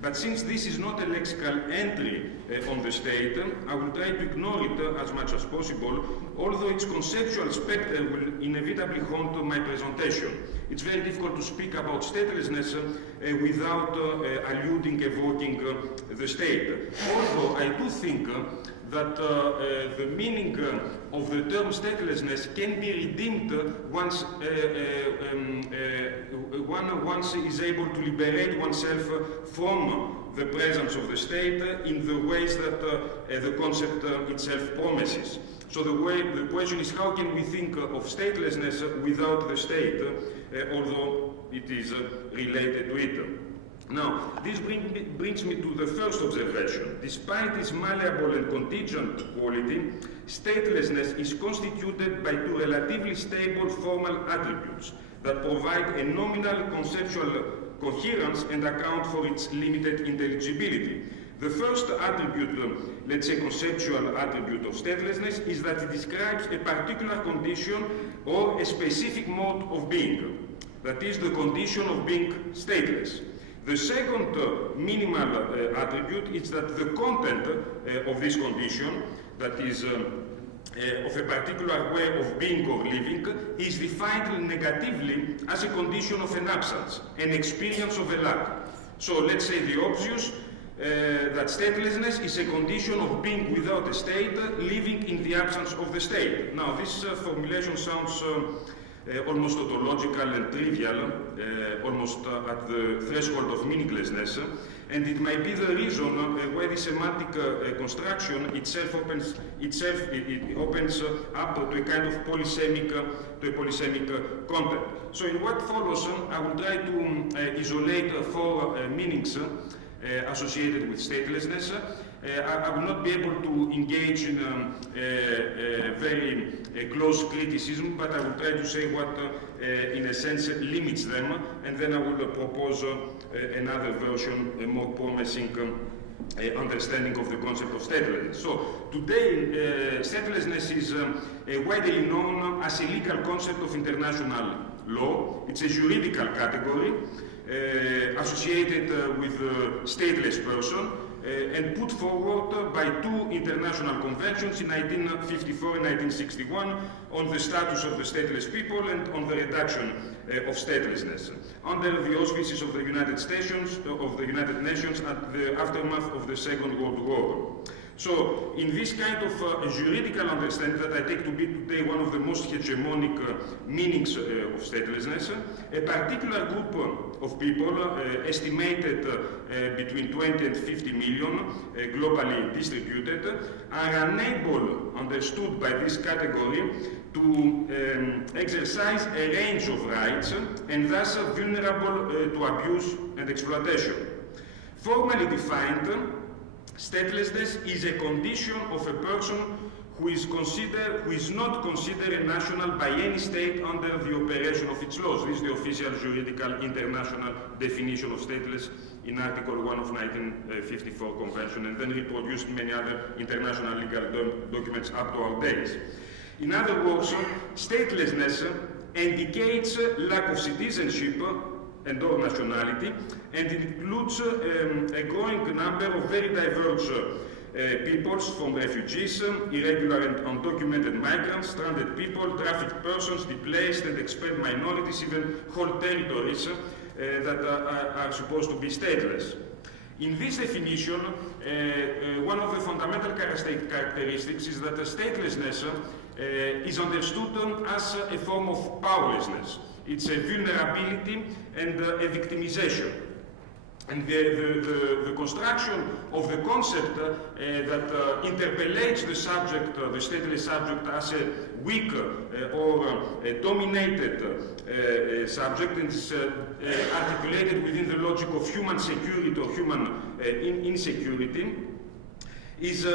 But since this is not a lexical entry on the state, I will try to ignore it as much as possible, although its conceptual spectre will inevitably haunt my presentation. It's very difficult to speak about statelessness without evoking the state. Although I do think that the meaning of the term statelessness can be redeemed once one is able to liberate oneself from the presence of the state in the ways that the concept itself promises. So the question is, how can we think of statelessness without the state, although it is related to it? Now, this brings me to the first observation. Despite its malleable and contingent quality, statelessness is constituted by 2 relatively stable formal attributes that provide a nominal conceptual coherence and account for its limited intelligibility. The first attribute, let's say conceptual attribute of statelessness, is that it describes a particular condition or a specific mode of being. That is the condition of being stateless. The second minimal attribute is that the content of this condition, that is of a particular way of being or living, is defined negatively as a condition of an absence, an experience of a lack. So let's say the obvious, that statelessness is a condition of being without a state, living in the absence of the state. Now, this formulation sounds almost tautological and trivial, almost at the threshold of meaninglessness, and it might be the reason why the semantic construction itself opens up to a kind of polysemic content. So in what follows, I will try to isolate 4 meanings associated with statelessness. I will not be able to engage in very close criticism, but I will try to say what, in a sense, limits them, and then I will propose another version, a more promising understanding of the concept of statelessness. So today, statelessness is widely known as a legal concept of international law. It's a juridical category associated with a stateless person, and put forward by 2 international conventions in 1954 and 1961 on the status of the stateless people and on the reduction of statelessness, under the auspices of the United Nations at the aftermath of the Second World War. So, in this kind of juridical understanding that I take to be today one of the most hegemonic meanings of statelessness, a particular group of people, estimated between 20 and 50 million, globally distributed, are unable, understood by this category, to exercise a range of rights and thus vulnerable to abuse and exploitation. Formally defined, statelessness is a condition of a person who is not considered a national by any state under the operation of its laws. This is the official juridical international definition of stateless in Article 1 of 1954 Convention, and then reproduced in many other international legal documents up to our days. In other words, statelessness indicates lack of citizenship and or nationality, and it includes a growing number of very diverse peoples, from refugees, irregular and undocumented migrants, stranded people, trafficked persons, displaced and expelled minorities, even whole territories that are supposed to be stateless. In this definition, one of the fundamental characteristics is that statelessness is understood as a form of powerlessness. It's a vulnerability and a victimization. And the construction of the concept that interpolates the subject, the stateless subject, as a weak or dominated subject is articulated within the logic of human security or human insecurity, is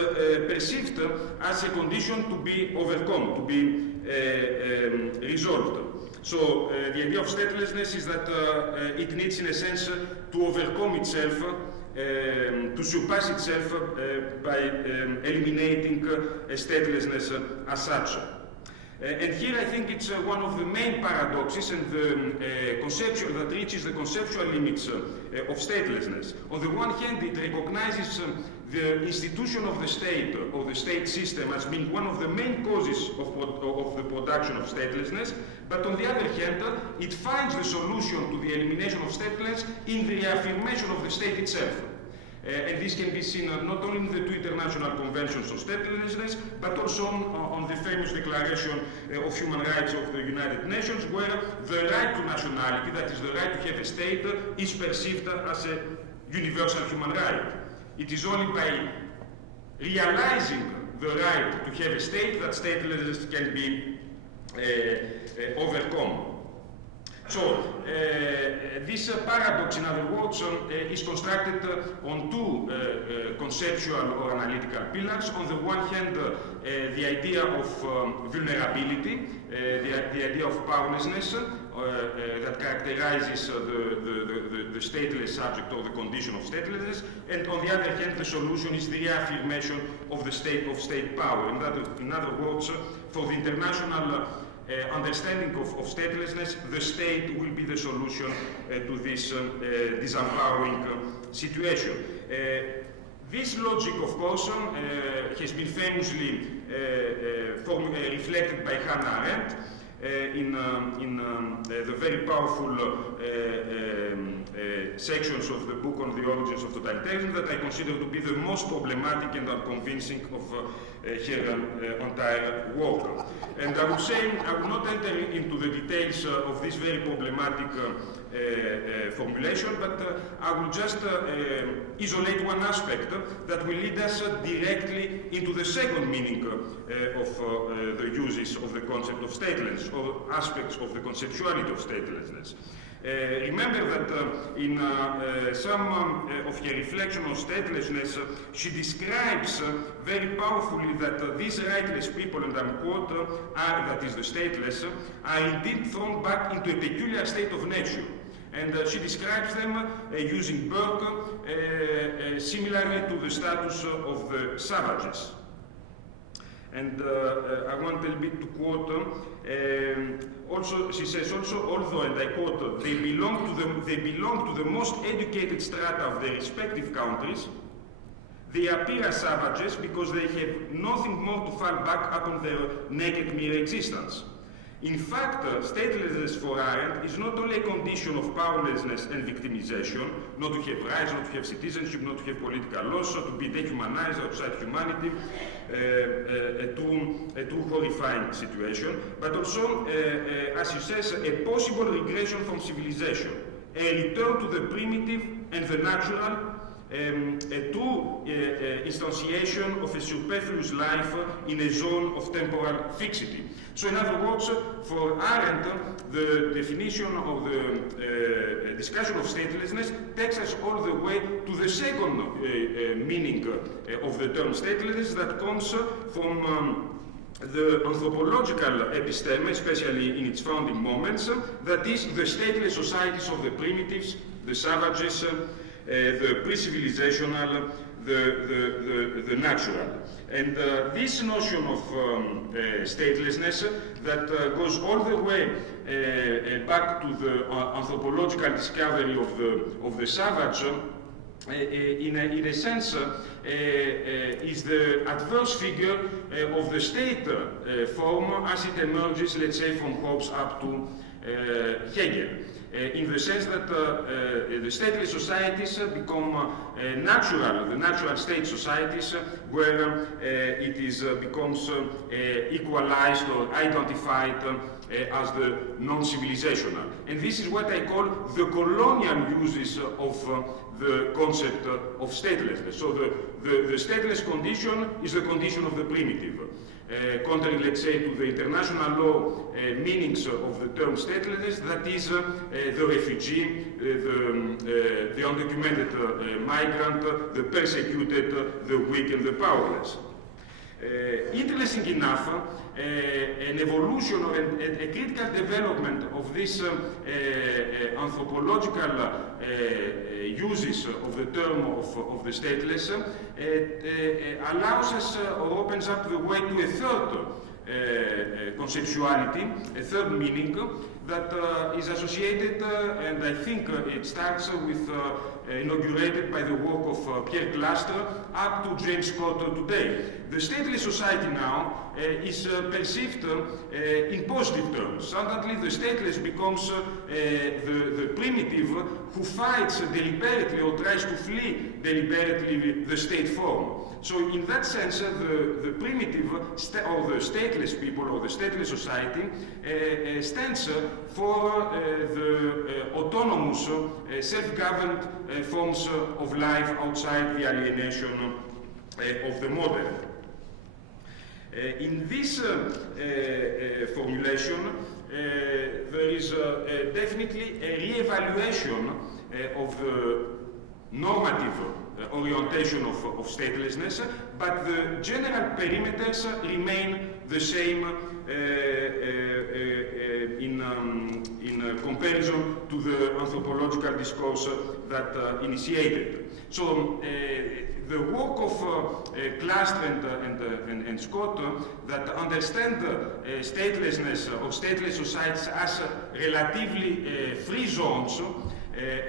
perceived as a condition to be overcome, to be resolved. So the idea of statelessness is that it needs, in a sense, to overcome itself, to surpass itself by eliminating statelessness as such. And here I think it's one of the main paradoxes and the conceptual that reaches the conceptual limits of statelessness. On the one hand, it recognizes the institution of the state or the state system as being one of the main causes of the production of statelessness, but on the other hand, it finds the solution to the elimination of statelessness in the reaffirmation of the state itself. And this can be seen not only in the two international conventions on statelessness, but also on the famous Declaration of Human Rights of the United Nations, where the right to nationality, that is the right to have a state, is perceived as a universal human right. It is only by realizing the right to have a state that statelessness can be overcome. So, this paradox, in other words, is constructed on two conceptual or analytical pillars. On the one hand, the idea of vulnerability, the idea of powerlessness that characterizes the stateless subject or the condition of statelessness, and on the other hand, the solution is the reaffirmation of the state of state power. In other words, for the international understanding of statelessness, the state will be the solution to this disempowering situation. This logic, of course, has been famously reflected by Hannah Arendt in the very powerful sections of the book on the origins of totalitarianism that I consider to be the most problematic and unconvincing of her entire work. And I would say, I will not enter into the details of this very problematic formulation, but I will just isolate one aspect that will lead us directly into the second meaning of the uses of the concept of statelessness, or aspects of the conceptuality of statelessness. Remember that in some of her reflection on statelessness, she describes very powerfully that these rightless people, and I'm quote, that is the stateless, are indeed thrown back into a peculiar state of nature. And she describes them using Burke similarly to the status of the savages. And I want a little bit to quote, also, she says also, although, and I quote, they belong to the most educated strata of their respective countries, they appear as savages because they have nothing more to fall back upon their naked mere existence. In fact, statelessness for Arendt is not only a condition of powerlessness and victimization, not to have rights, not to have citizenship, not to have political laws, so to be dehumanized outside humanity, a too horrifying situation, but also, as she says, a possible regression from civilization, a return to the primitive and the natural, a true instantiation of a superfluous life in a zone of temporal fixity. So in other words, for Arendt, the definition of the discussion of statelessness takes us all the way to the second meaning of the term statelessness that comes from the anthropological episteme, especially in its founding moments, that is the stateless societies of the primitives, the savages, the pre-civilizational, the natural. And this notion of statelessness that goes all the way back to the anthropological discovery of the savage in a sense, is the adverse figure of the state form as it emerges, let's say, from Hobbes up to Hegel. In the sense that the stateless societies become the natural state societies, where it is becomes equalized or identified as the non-civilizational. And this is what I call the colonial uses of the concept of statelessness. So the stateless condition is the condition of the primitive. Contrary, let's say, to the international law meanings of the term statelessness, that is the refugee, the undocumented migrant, the persecuted, the weak and the powerless. Interesting enough, an evolution or a critical development of this anthropological uses of the term of the stateless allows us or opens up the way to a third conceptuality, a third meaning that is associated, and I think it starts with inaugurated by the work of Pierre Clastre up to James Scott today. The stateless society now is perceived in positive terms. Suddenly the stateless becomes the primitive who fights deliberately or tries to flee deliberately the state form. So in that sense, the primitive or the stateless people or the stateless society stands for the autonomous, self-governed forms of life outside the alienation of the modern. In this formulation, there is definitely a re-evaluation of the normative orientation of statelessness, but the general perimeters remain the same in comparison to the anthropological discourse that initiated. So the work of Clastre and Scott that understand statelessness or stateless societies as relatively free zones,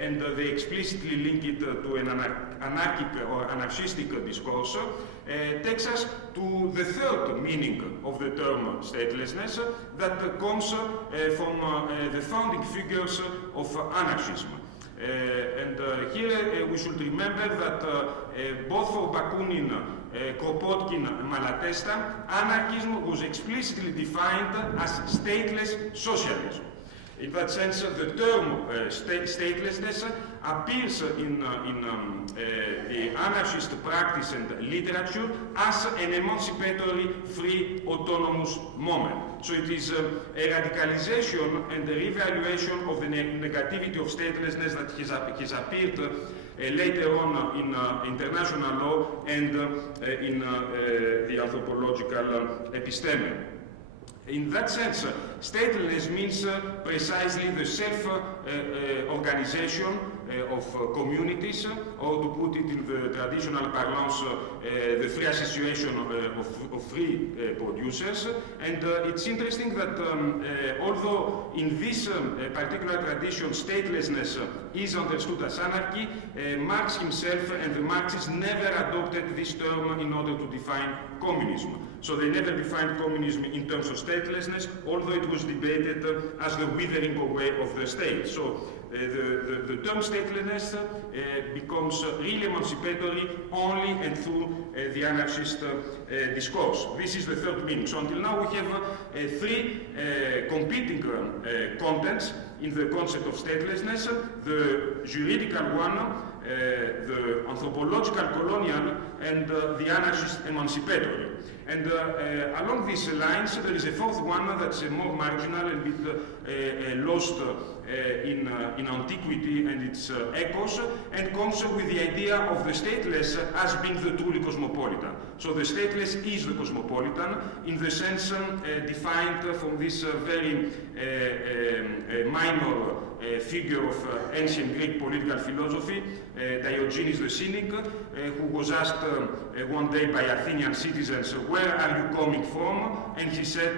and they explicitly link it to an anarchic or anarchistic discourse, takes us to the third meaning of the term statelessness that comes from the founding figures of anarchism. And here we should remember that both for Bakunin, Kropotkin and Malatesta, anarchism was explicitly defined as stateless socialism. In that sense, the term statelessness appears in the anarchist practice and literature as an emancipatory, free, autonomous moment. So it is a radicalization and a revaluation of the negativity of statelessness that has appeared later on in international law and in the anthropological episteme. In that sense, statelessness means precisely the self-organization of communities, or to put it in the traditional parlance, the free association of free producers. And it's interesting that although in this particular tradition statelessness is understood as anarchy, Marx himself and the Marxists never adopted this term in order to define communism. So they never defined communism in terms of statelessness, although it was debated as the withering away of the state. So the term statelessness becomes really emancipatory only and through the anarchist discourse. This is the third meaning. So until now we have three competing contents in the concept of statelessness: the juridical one, the anthropological colonial, and the anarchist emancipatory. And along these lines, there is a fourth one that's more marginal and bit lost in antiquity and its echoes, and comes with the idea of the stateless as being the truly cosmopolitan. So the stateless is the cosmopolitan in the sense defined from this very minor figure of ancient Greek political philosophy, Diogenes the cynic who was asked one day by Athenian citizens, where are you coming from? And he said,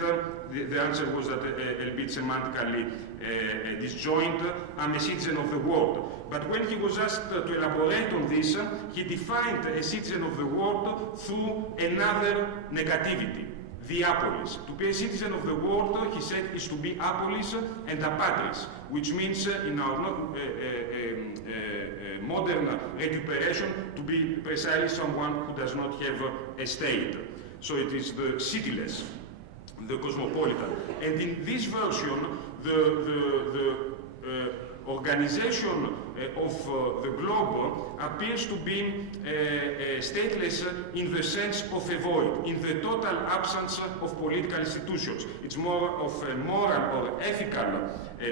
the answer was that a bit semantically disjoint, I'm a citizen of the world. But when he was asked to elaborate on this, he defined a citizen of the world through another negativity, the apolis. To be a citizen of the world, he said, is to be apolis and apatris, which means in our modern recuperation to be precisely someone who does not have a state. So it is the cityless, the cosmopolitan. And in this version, the organization of the globe appears to be stateless in the sense of a void, in the total absence of political institutions. It's more of a moral or ethical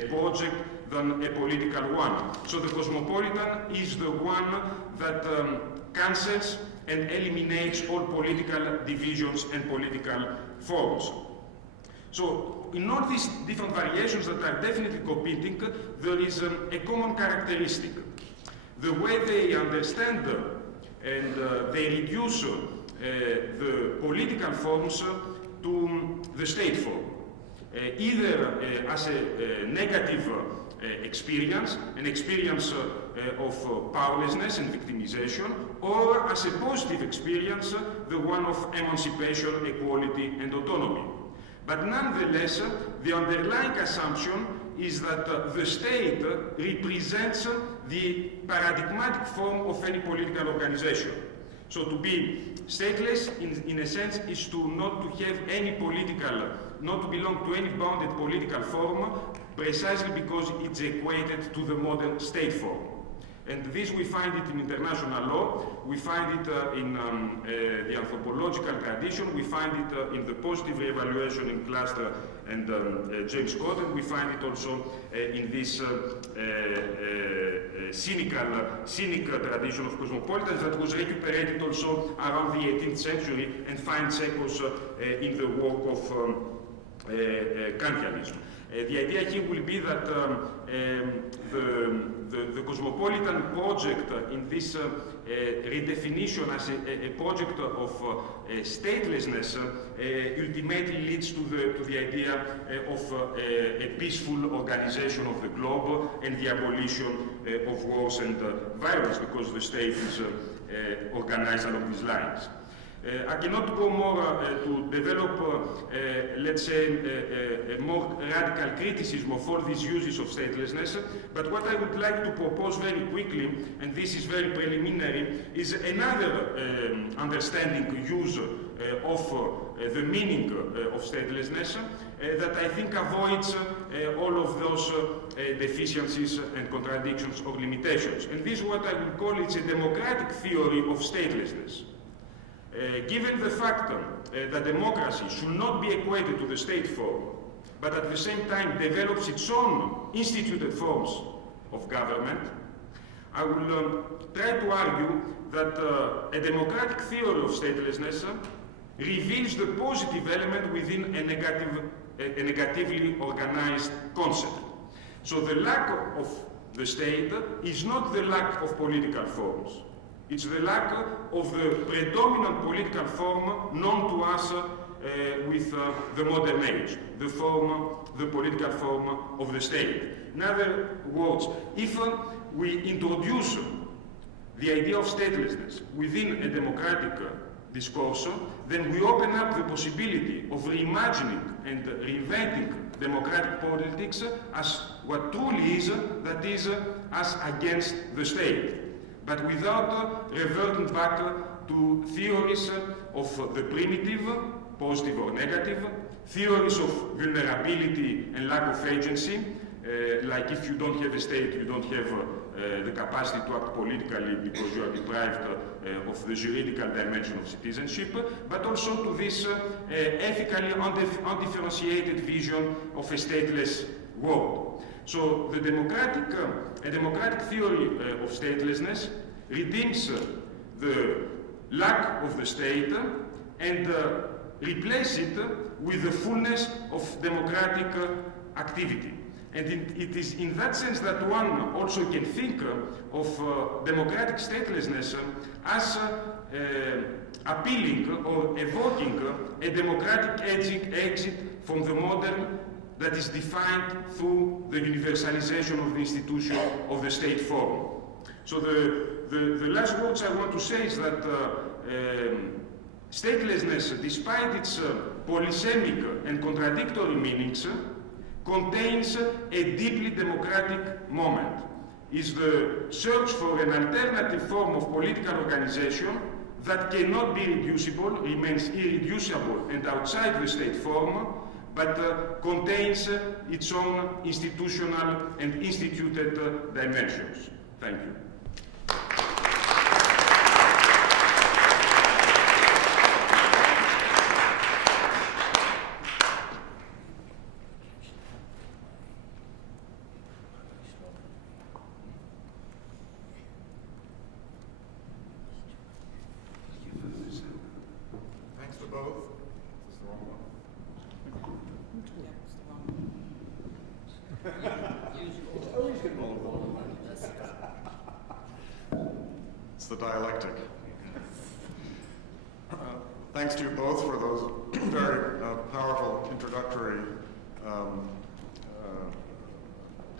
project than a political one. So the cosmopolitan is the one that cancels and eliminates all political divisions and political forms. So in all these different variations that are definitely competing, there is a common characteristic. The way they understand and they reduce the political forms to the state form, either as a negative experience, an experience of powerlessness and victimization, or as a positive experience, the one of emancipation, equality, and autonomy. But nonetheless, the underlying assumption is that the state represents the paradigmatic form of any political organization. So to be stateless, in a sense, is to not to have any political, not to belong to any bounded political form, precisely because it's equated to the modern state form. And this we find it in international law, we find it in the anthropological tradition, we find it in the positive reevaluation in Cluster and James Scott, and we find it also in this cynic tradition of cosmopolitans that was recuperated also around the 18th century and finds echoes in the work of Kantianism. The idea here will be that the cosmopolitan project in this redefinition as a project of statelessness ultimately leads to the idea of a peaceful organization of the globe and the abolition of wars and violence, because the state is organized along these lines. I cannot go more to develop, let's say, a more radical criticism of all these uses of statelessness, but what I would like to propose very quickly, and this is very preliminary, is another understanding, use of the meaning of statelessness that I think avoids all of those deficiencies and contradictions or limitations. And this is what I would call it's a democratic theory of statelessness. Given the fact that democracy should not be equated to the state form, but at the same time develops its own instituted forms of government, I will try to argue that a democratic theory of statelessness reveals the positive element within a negatively organized concept. So the lack of the state is not the lack of political forms. It's the lack of the predominant political form known to us with the modern age, the political form of the state. In other words, if we introduce the idea of statelessness within a democratic discourse, then we open up the possibility of reimagining and reinventing democratic politics as what truly is, that is, as against the state, but without reverting back to theories of the primitive, positive or negative, theories of vulnerability and lack of agency, like if you don't have a state, you don't have the capacity to act politically because you are deprived of the juridical dimension of citizenship, but also to this ethically undifferentiated vision of a stateless world. So the a democratic theory of statelessness redeems the lack of the state and replaces it with the fullness of democratic activity. And it is in that sense that one also can think of democratic statelessness as appealing or evoking a democratic exit from the model that is defined through the universalization of the institution of the state form. So the last words I want to say is that statelessness, despite its polysemic and contradictory meanings, contains a deeply democratic moment. Is the search for an alternative form of political organization that cannot be reducible, remains irreducible and outside the state form, but contains its own institutional and instituted dimensions. Thank you. Thanks to both. Is this the wrong one? It's the dialectic. Thanks to you both for those very powerful introductory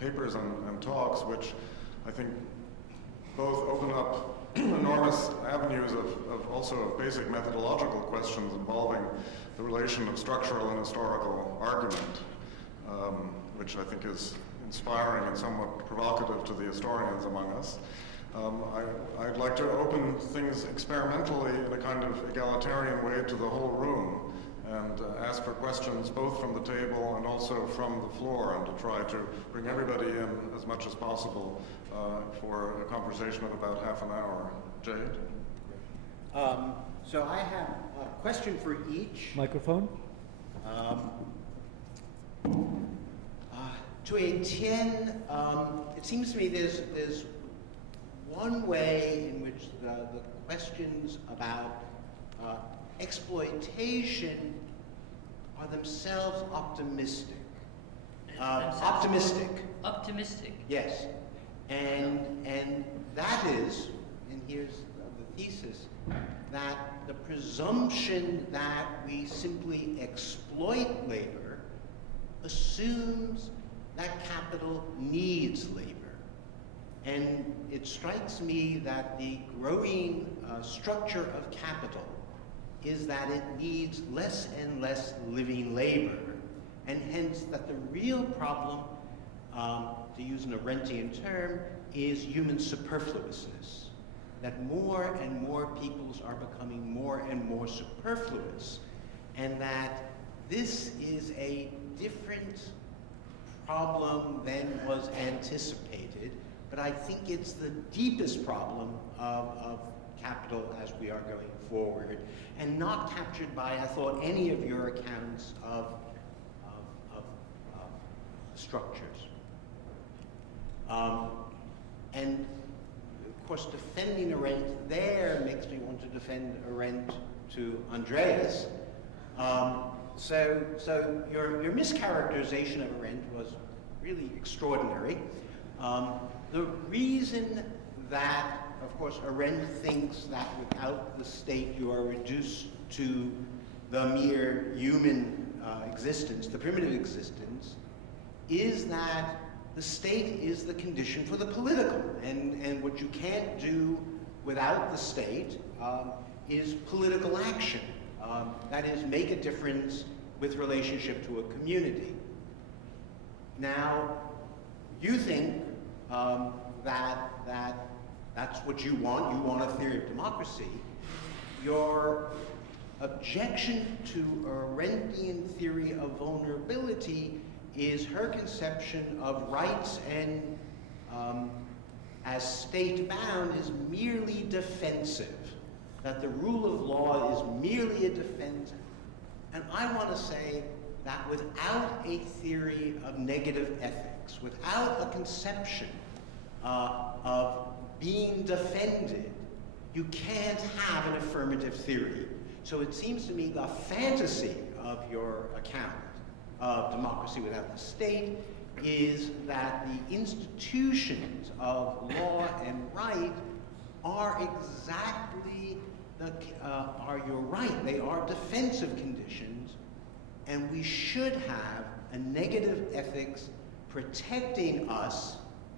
papers and talks, which I think both open up enormous avenues of also basic methodological questions involving the relation of structural and historical argument, which I think is inspiring and somewhat provocative to the historians among us. I'd like to open things experimentally in a kind of egalitarian way to the whole room and ask for questions both from the table and also from the floor, and to try to bring everybody in as much as possible for a conversation of about half an hour. Jade? So I have a question for each. Microphone? To Etienne, it seems to me there's one way in which the questions about exploitation are themselves optimistic. Optimistic. Yes. And that is, and here's the thesis, that the presumption that we simply exploit labor assumes that capital needs labor. And it strikes me that the growing structure of capital is that it needs less and less living labor, and hence that the real problem, to use an Arendtian term, is human superfluousness. That more and more peoples are becoming more and more superfluous, and that this is a different problem than was anticipated, but I think it's the deepest problem of capital as we are going forward, and not captured by, I thought, any of your accounts of structures. And of course, defending Arendt there makes me want to defend Arendt to Andreas. So your mischaracterization of Arendt was really extraordinary. The reason that, of course, Arendt thinks that without the state you are reduced to the mere human existence, the primitive existence, is that the state is the condition for the political. And what you can't do without the state is political action. That is, make a difference with relationship to a community. Now, you think that's what you want. You want a theory of democracy. Your objection to a Arendtian theory of vulnerability is her conception of rights and as state-bound is merely defensive, that the rule of law is merely a defense. And I want to say that without a theory of negative ethics, without a conception of being defended, you can't have an affirmative theory. So it seems to me the fantasy of your account of democracy without the state is that the institutions of law and right are exactly you're right, they are defensive conditions, and we should have a negative ethics protecting us,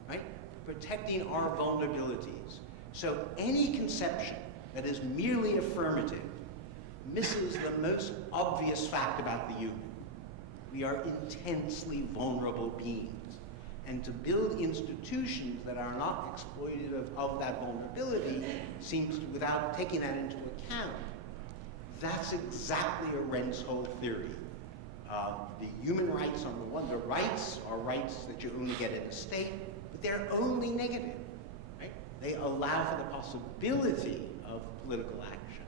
right? Protecting our vulnerabilities. So any conception that is merely affirmative misses the most obvious fact about the human. We are intensely vulnerable beings. And to build institutions that are not exploitative of that vulnerability seems to, without taking that into account, that's exactly a Renzo theory. The human rights on the one, the rights are rights that you only get in a state, but they're only negative, right? They allow for the possibility of political action.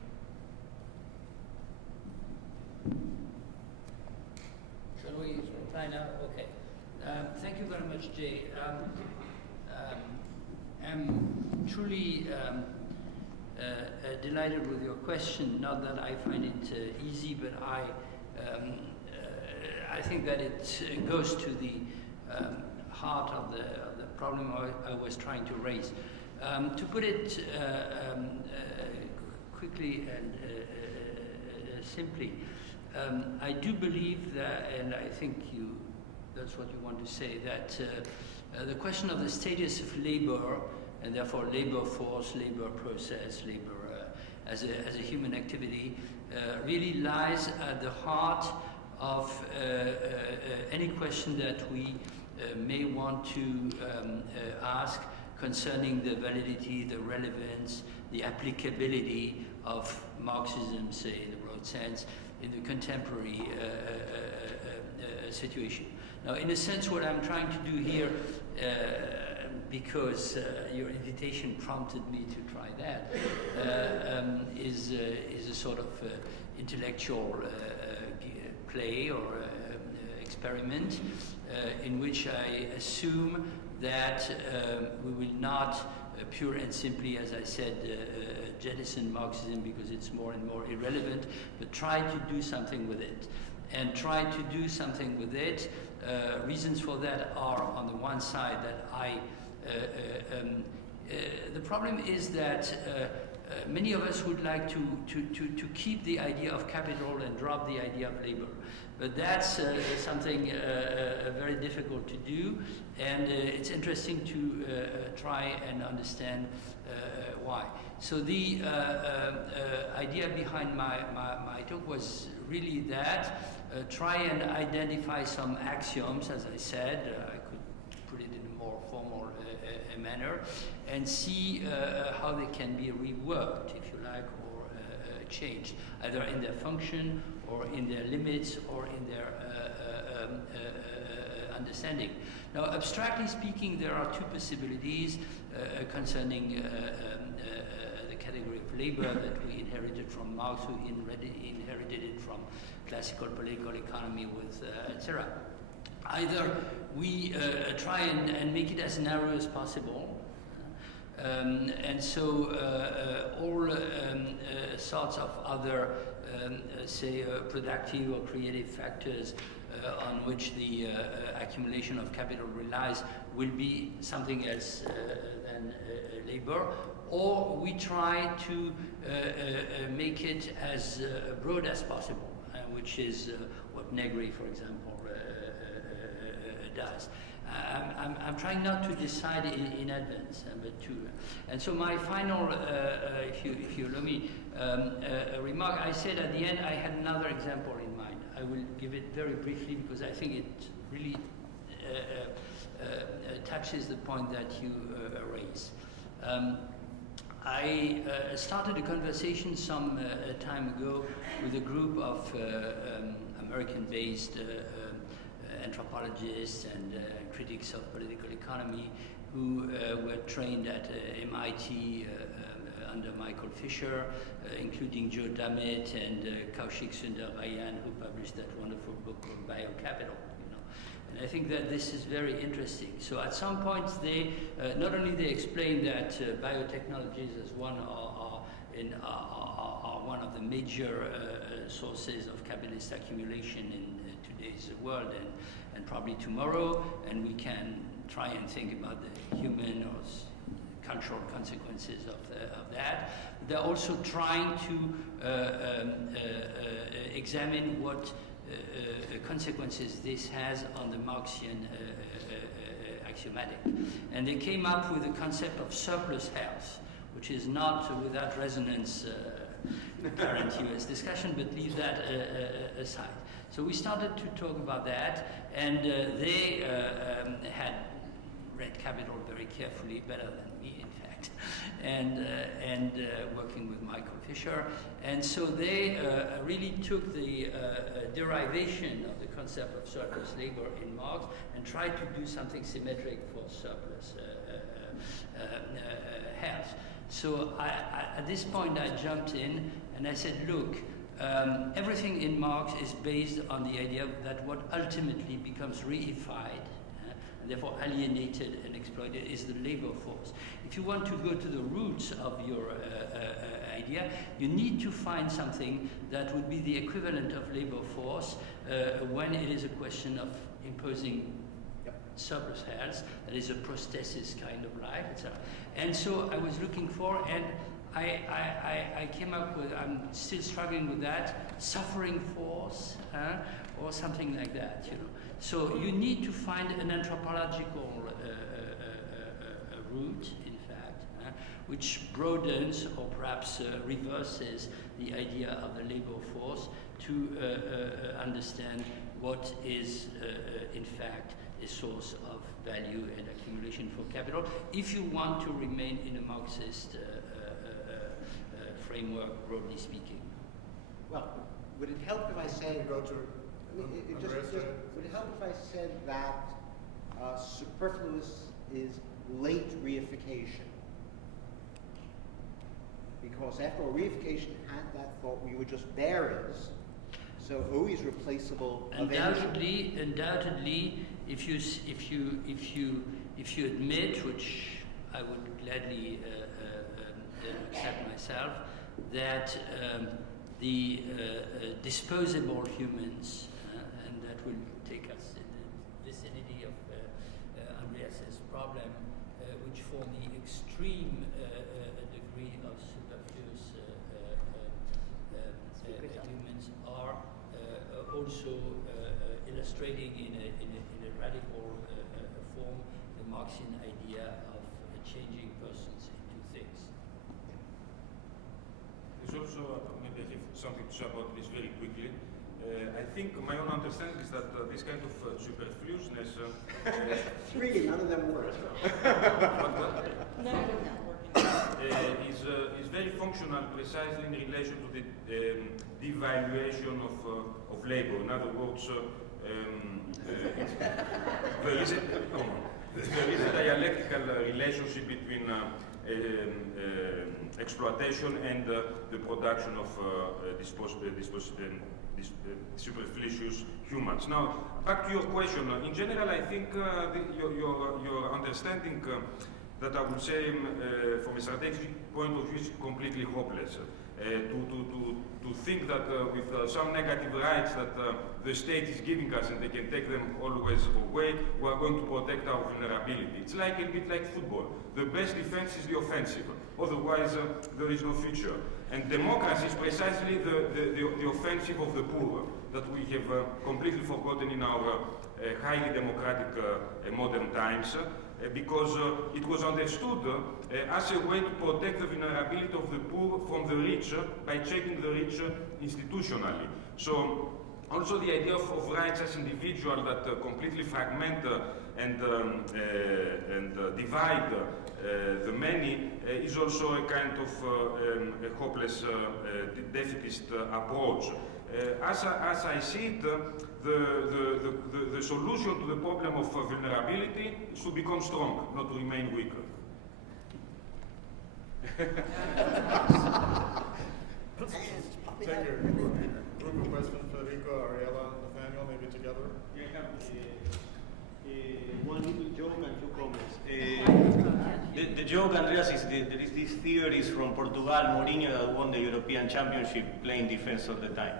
Shall we reply now? Okay. Thank you very much, Jay. I'm truly delighted with your question. Not that I find it easy, but I think that it goes to the heart of the problem I was trying to raise. To put it quickly and simply, I do believe that, and I think that's what you want to say, that the question of the status of labor, and therefore labor force, labor process, labor as a human activity, really lies at the heart of any question that we may want to ask concerning the validity, the relevance, the applicability of Marxism, say, in the broad sense, in the contemporary situation. Now, in a sense, what I'm trying to do here, because your invitation prompted me to try that, is a sort of intellectual play or experiment in which I assume that we will not pure and simply, as I said, jettison Marxism because it's more and more irrelevant, but try to do something with it. And try to do something with it. Reasons for that are, on the one side, that the problem is that many of us would like to keep the idea of capital and drop the idea of labor. But that's something very difficult to do, and it's interesting to try and understand why. So the idea behind my talk was really that, try and identify some axioms, as I said, I could put it in a more formal manner, and see how they can be reworked, if you like, or changed, either in their function, or in their limits, or in their understanding. Now, abstractly speaking, there are two possibilities concerning the category of labor that we inherited from Marx, who inherited it from classical political economy with etc. Either we try and make it as narrow as possible, and so all sorts of other, say, productive or creative factors on which the accumulation of capital relies will be something else than labor, or we try to make it as broad as possible, which is what Negri, for example, does. I'm trying not to decide in advance, but to, and so my final, if you allow me, remark, I said at the end I had another example in mind. I will give it very briefly because I think it really touches the point that you raise. I started a conversation some time ago with a group of American-based anthropologists and critics of political economy who were trained at MIT under Michael Fisher, including Joe Dummett and Kaushik Sundararayan, who published that wonderful book called Biocapital. And I think that this is very interesting. So at some points they, not only they explain that biotechnologies as one are one of the major sources of capitalist accumulation in today's world and probably tomorrow, and we can try and think about the human or cultural consequences of that. They're also trying to examine what consequences this has on the Marxian axiomatic. And they came up with the concept of surplus health, which is not without resonance current US discussion, but leave that aside. So we started to talk about that, and they had read Capital very carefully, better than me, in fact, and working with Michael Fisher. And so they really took the derivation of the concept of surplus labor in Marx and tried to do something symmetric for surplus health. So at this point I jumped in and I said, look, everything in Marx is based on the idea that what ultimately becomes reified, and therefore alienated and exploited, is the labor force. If you want to go to the roots of your idea, you need to find something that would be the equivalent of labor force when it is a question of imposing surplus health, that is a prosthesis kind of life, etc. And so I was looking for, and I came up with, I'm still struggling with that, suffering force, or something like that, you know. So you need to find an anthropological route, in fact, which broadens or perhaps reverses the idea of the labor force to understand what is, in fact, a source of value and accumulation for capital, if you want to remain in a Marxist framework, broadly speaking. Well, would it help if I said... would it help if I said that superfluous is late reification? Because after all, reification had that thought we were just bearers, so always replaceable. Undoubtedly, if you admit, which I would gladly accept myself, that the disposable humans, and that will take us in the vicinity of Andreas's problem, which form the extreme degree of superfluous humans, are also illustrating in a radical form the Marxian idea of changing persons into things. There's also, maybe I have something to say about this very quickly. I think my own understanding is that this kind of superfluousness... Three, none of them work. Is very functional precisely in relation to the devaluation of labor. In other words, there is a dialectical relationship between exploitation and the production of superfluous humans. Now, back to your question. In general, I think your understanding that I would say from a strategic point of view is completely hopeless. To think that with some negative rights that the state is giving us and they can take them always away, we are going to protect our vulnerability. It's like a bit like football. The best defense is the offensive. Otherwise, there is no future. And democracy is precisely the offensive of the poor that we have completely forgotten in our highly democratic modern times. Because it was understood as a way to protect the vulnerability of the poor from the rich by checking the rich institutionally. So also the idea of rights as individuals that completely fragment and divide the many is also a kind of a hopeless defeatist approach. As I see it, the solution to the problem of vulnerability is to become strong, not to remain weak. Take your group of questions, Federico, Ariella, Nathaniel, maybe together. One little joke and two comments. The joke, Andreas, is there is this theories from Portugal, Mourinho, that won the European Championship playing defense all the time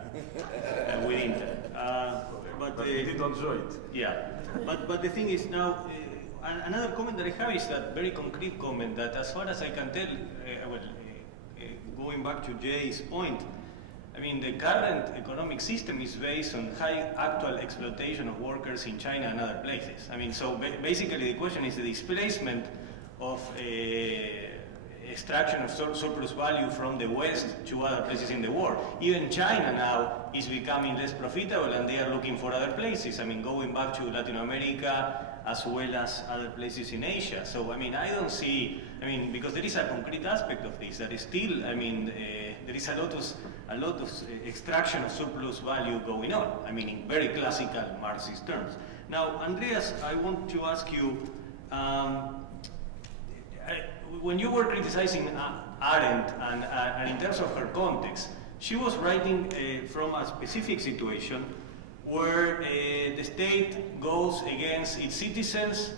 with Inter. But he did enjoy it. Yeah, but the thing is now, another comment that I have is that very concrete comment that, as far as I can tell, going back to Jay's point, I mean, the current economic system is based on high actual exploitation of workers in China and other places. I mean, so basically the question is the displacement of extraction of surplus value from the West to other places in the world. Even China now is becoming less profitable and they are looking for other places. I mean, going back to Latin America as well as other places in Asia. So, I mean, I don't see, I mean, because there is a concrete aspect of this that is still, I mean, there is a lot of extraction of surplus value going on. I mean, in very classical Marxist terms. Now, Andreas, I want to ask you, when you were criticizing Arendt and in terms of her context, she was writing from a specific situation where the state goes against its citizens,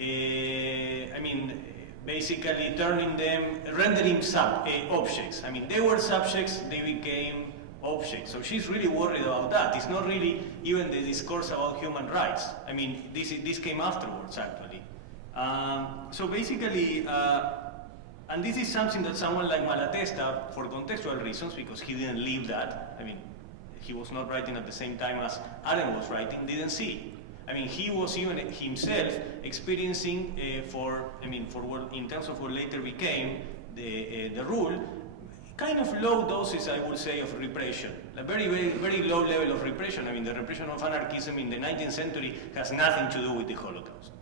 I mean, basically rendering objects. I mean, they were subjects, they became objects. So she's really worried about that. It's not really even the discourse about human rights. I mean, this came afterwards, actually. So basically, and this is something that someone like Malatesta, for contextual reasons, because he didn't live that, I mean, he was not writing at the same time as Arendt was writing, didn't see. I mean, he was even himself experiencing for what, in terms of what later became the rule, kind of low doses, I would say, of repression. A very, very, very low level of repression. I mean, the repression of anarchism in the 19th century has nothing to do with the Holocaust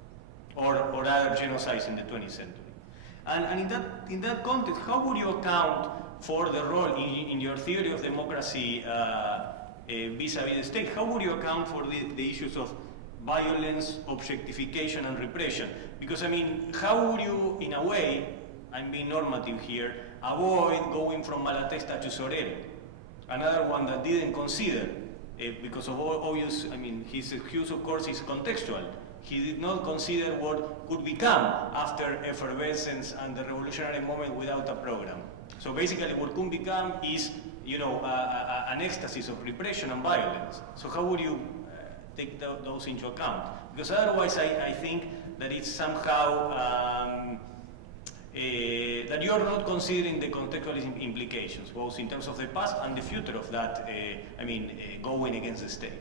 or other genocides in the 20th century. And in that context, how would you account for the role in your theory of democracy vis-a-vis the state? How would you account for the issues of violence, objectification, and repression? Because, I mean, how would you, in a way, I'm being normative here, avoid going from Malatesta to Sorel? Another one that didn't consider, because of obvious, I mean, his excuse, of course, is contextual. He did not consider what could become after effervescence and the revolutionary moment without a program. So basically what could become is, you know, an ecstasy of repression and violence. So how would you take those into account? Because otherwise I think that it's somehow, that you're not considering the contextual implications, both in terms of the past and the future of that, going against the state.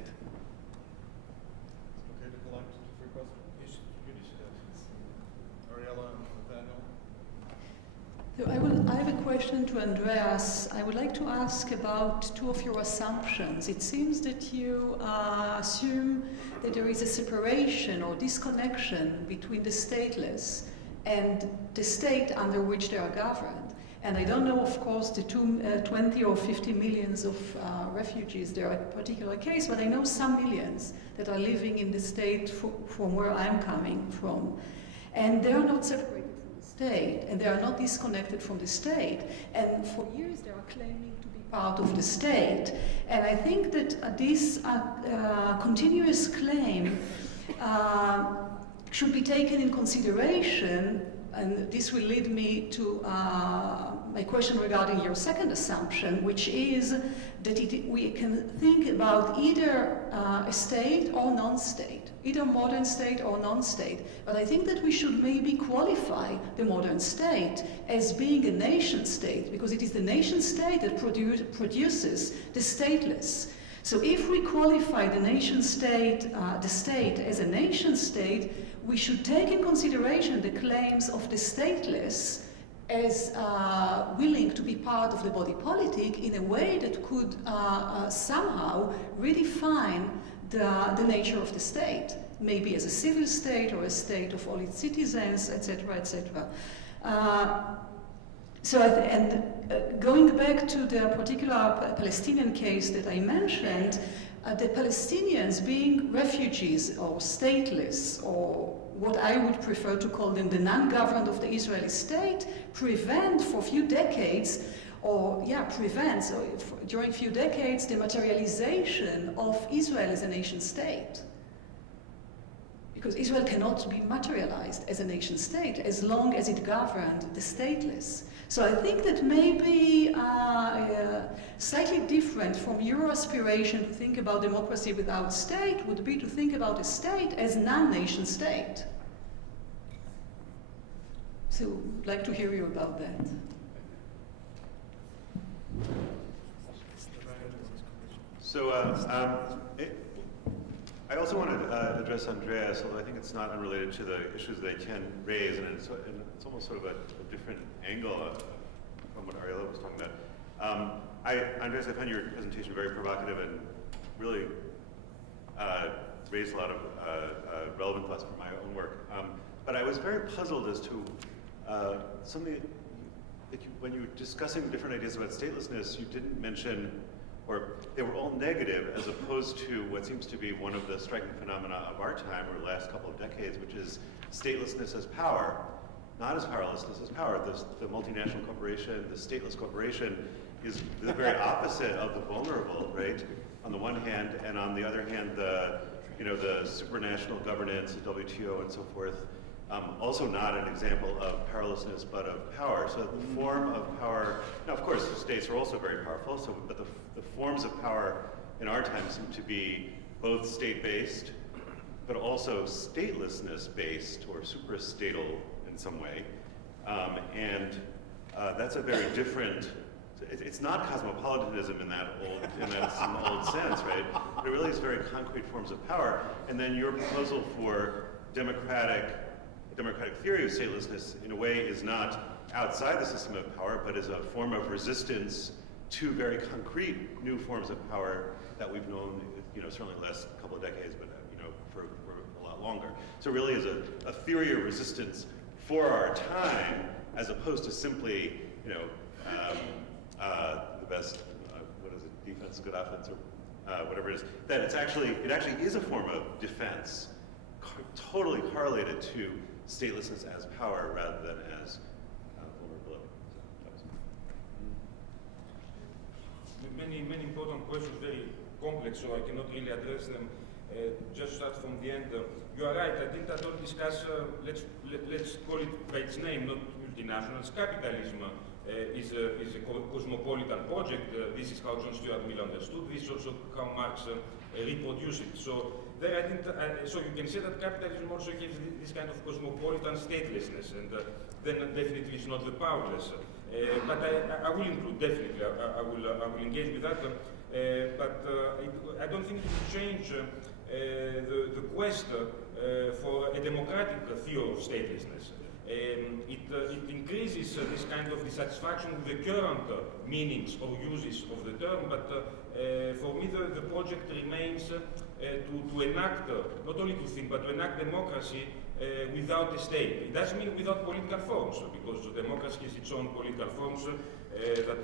So I have a question to Andreas. I would like to ask about two of your assumptions. It seems that you assume that there is a separation or disconnection between the stateless and the state under which they are governed. And I don't know, of course, the 20 or 50 millions of refugees, they are a particular case, but I know some millions that are living in the state from where I'm coming from. And they are not separated state, and they are not disconnected from the state, and for years they are claiming to be part of the state. And I think that this continuous claim should be taken in consideration, and this will lead me to my question regarding your second assumption, which is that we can think about either a state or non-state, either modern state or non-state. But I think that we should maybe qualify the modern state as being a nation state, because it is the nation state that produces the stateless. So if we qualify the nation state, the state as a nation state, we should take in consideration the claims of the stateless as willing to be part of the body politic in a way that could somehow redefine the nature of the state, maybe as a civil state or a state of all its citizens, etc., etc. Going back to the particular Palestinian case that I mentioned, the Palestinians being refugees or stateless, or what I would prefer to call them the non-governed of the Israeli state, prevents during a few decades the materialization of Israel as a nation state. because Israel cannot be materialized as a nation state as long as it governed the stateless. So I think that maybe slightly different from your aspiration to think about democracy without state would be to think about a state as non-nation state. So I'd like to hear you about that. So I also want to address Andreas, although I think it's not unrelated to the issues they can raise, and it's almost sort of a different angle from what Ariella was talking about. Andreas, I found your presentation very provocative and really raised a lot of relevant thoughts from my own work. But I was very puzzled as to something that when you were discussing different ideas about statelessness, you didn't mention, or they were all negative, as opposed to what seems to be one of the striking phenomena of our time, or the last couple of decades, which is statelessness as power, not as powerlessness as power. The multinational corporation, the stateless corporation, is the very opposite of the vulnerable, right? On the one hand, and on the other hand, the supranational governance, the WTO, and so forth. Also not an example of powerlessness, but of power. So the form of power, now of course states are also very powerful, but the forms of power in our time seem to be both state-based, but also statelessness-based, or suprastatal in some way. That's a very different, it's not cosmopolitanism in that old sense, right? But it really is very concrete forms of power. And then your proposal for democratic theory of statelessness, in a way, is not outside the system of power, but is a form of resistance to very concrete new forms of power that we've known, certainly the last couple of decades, but for a lot longer. So it really is a theory of resistance for our time, as opposed to simply, the best, what is it, defense, good offense, or whatever it is. That it actually is a form of defense, totally correlated to statelessness as power rather than as vulnerability. Many important questions, very complex, so I cannot really address them. Just start from the end. You are right. I didn't at all discuss. Let's call it by its name, not multinationals. Capitalism is a cosmopolitan project. This is how John Stuart Mill understood this. Also, how Marx reproduced it. So there, I think. So you can say that capitalism also gives this kind of cosmopolitan statelessness, and then definitely it's not the powerless. But I will include definitely. I will engage with that. But I don't think it will change the quest for a democratic theory of statelessness. It increases this kind of dissatisfaction with the current meanings or uses of the term, but for me the project remains to enact, not only to think, but to enact democracy without a state. It doesn't mean without political forms, because democracy has its own political forms that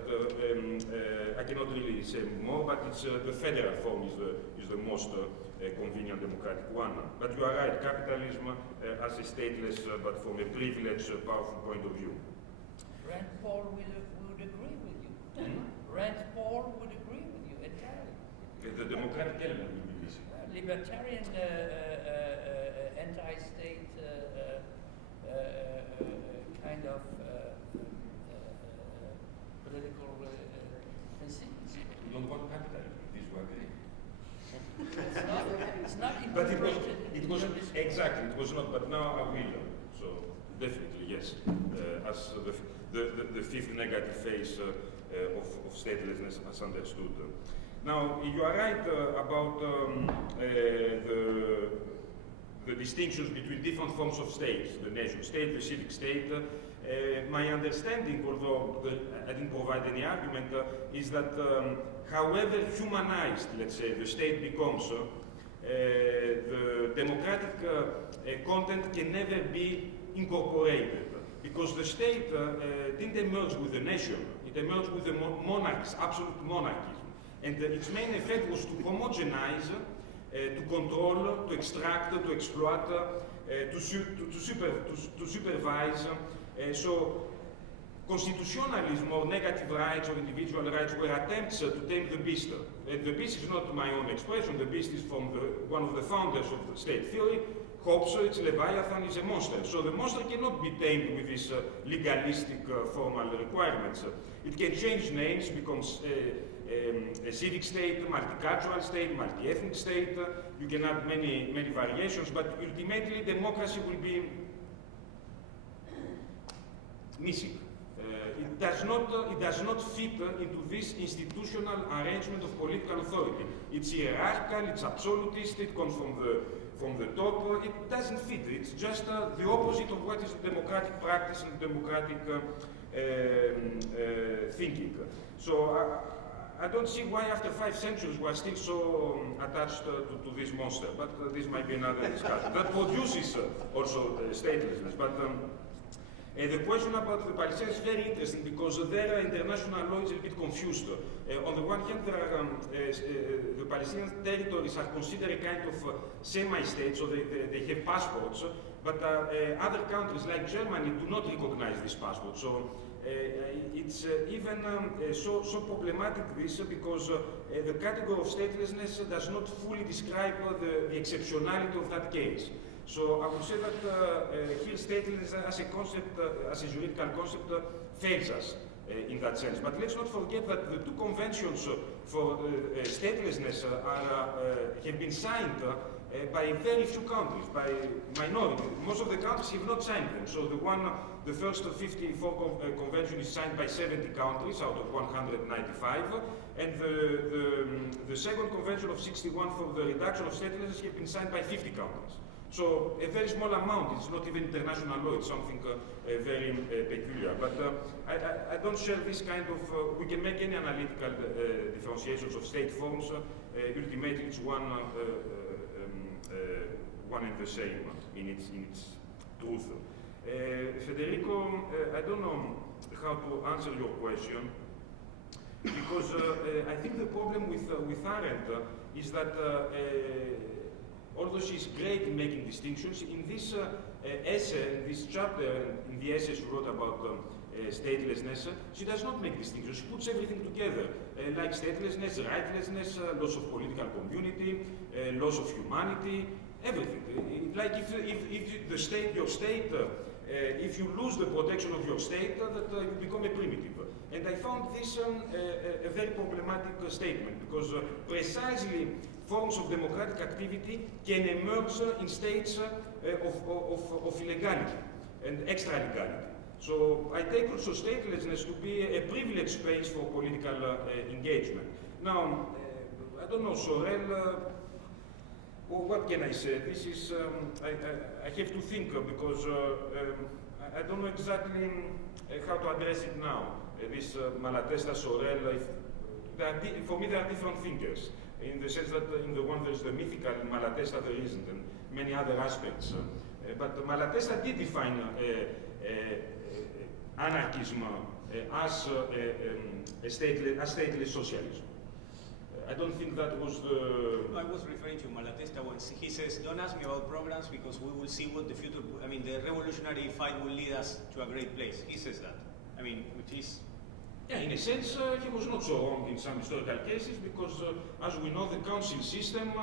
I cannot really say more, but it's the federal form is the most convenient democratic one. But you are right, capitalism as a stateless, but from a privileged, powerful point of view. Rand Paul would agree with you. Rand Paul would agree with you entirely. The democratic element will be missing. Libertarian, anti-state kind of political principles. We don't want capitalism, this we agree. It's not But it was exactly, it was not, but now I will. So definitely, yes. As the fifth negative phase of statelessness as understood. Now, you are right about the distinctions between different forms of states, the nation state, the civic state. My understanding, although I didn't provide any argument, is that however humanized, let's say, the state becomes, the democratic content can never be incorporated, because the state didn't emerge with the nation, it emerged with the monarchs, absolute monarchism. And its main effect was to homogenize, to control, to extract, to exploit, to supervise. So constitutionalism or negative rights or individual rights were attempts to tame the beast. The beast is not my own expression, the beast is from one of the founders of the state theory, Hobbes, its Leviathan is a monster. So the monster cannot be tamed with these legalistic formal requirements. It can change names, becomes a civic state, multicultural state, multi-ethnic state. You can add many variations, but ultimately democracy will be missing. It does not fit into this institutional arrangement of political authority. It's hierarchical, it's absolutist, it comes from the top. It doesn't fit. It's just the opposite of what is democratic practice and democratic thinking. So I don't see why after 5 centuries we are still so attached to this monster, but this might be another discussion. That produces also statelessness. But the question about the Palestinians is very interesting because their international law is a bit confused. On the one hand, the Palestinian territories are considered a kind of semi-state, so they have passports, but other countries like Germany do not recognize this passport. So it's even so problematic this because the category of statelessness does not fully describe the exceptionality of that case. So I would say that here statelessness as a concept, as a juridical concept, fails us in that sense. But let's not forget that the two conventions for statelessness have been signed by very few countries, by minority. Most of the countries have not signed them. So the first 54 convention is signed by 70 countries out of 195, and the second convention of 61 for the reduction of statelessness have been signed by 50 countries. So a very small amount, it's not even international law, it's something very peculiar. But I don't share this kind of, we can make any analytical differentiations of state forms, ultimately it's one and the same in its truth. Federico, I don't know how to answer your question, because I think the problem with Arendt is that although she's great in making distinctions, in this essay, in this chapter, in the essay she wrote about statelessness, she does not make distinctions. She puts everything together, like statelessness, rightlessness, loss of political community, loss of humanity, everything. Like if the state, your state, if you lose the protection of your state, that you become a primitive. And I found this a very problematic statement, because precisely forms of democratic activity can emerge in states of illegality and extra-legality. So I take also statelessness to be a privileged space for political engagement. Now, I don't know, Sorel, well, what can I say? This is, I have to think because I don't know exactly how to address it now. This Malatesta, Sorel, for me they are different thinkers. In the sense that in the one there's the mythical, in Malatesta there isn't, and many other aspects. But Malatesta did define anarchism as stateless socialism. I don't think that was the... I was referring to Malatesta when he says, don't ask me about programs because we will see what the future, I mean, the revolutionary fight will lead us to a great place. He says that. I mean, which is... Yeah, in a sense, he was not so wrong in some historical cases because, as we know, the council system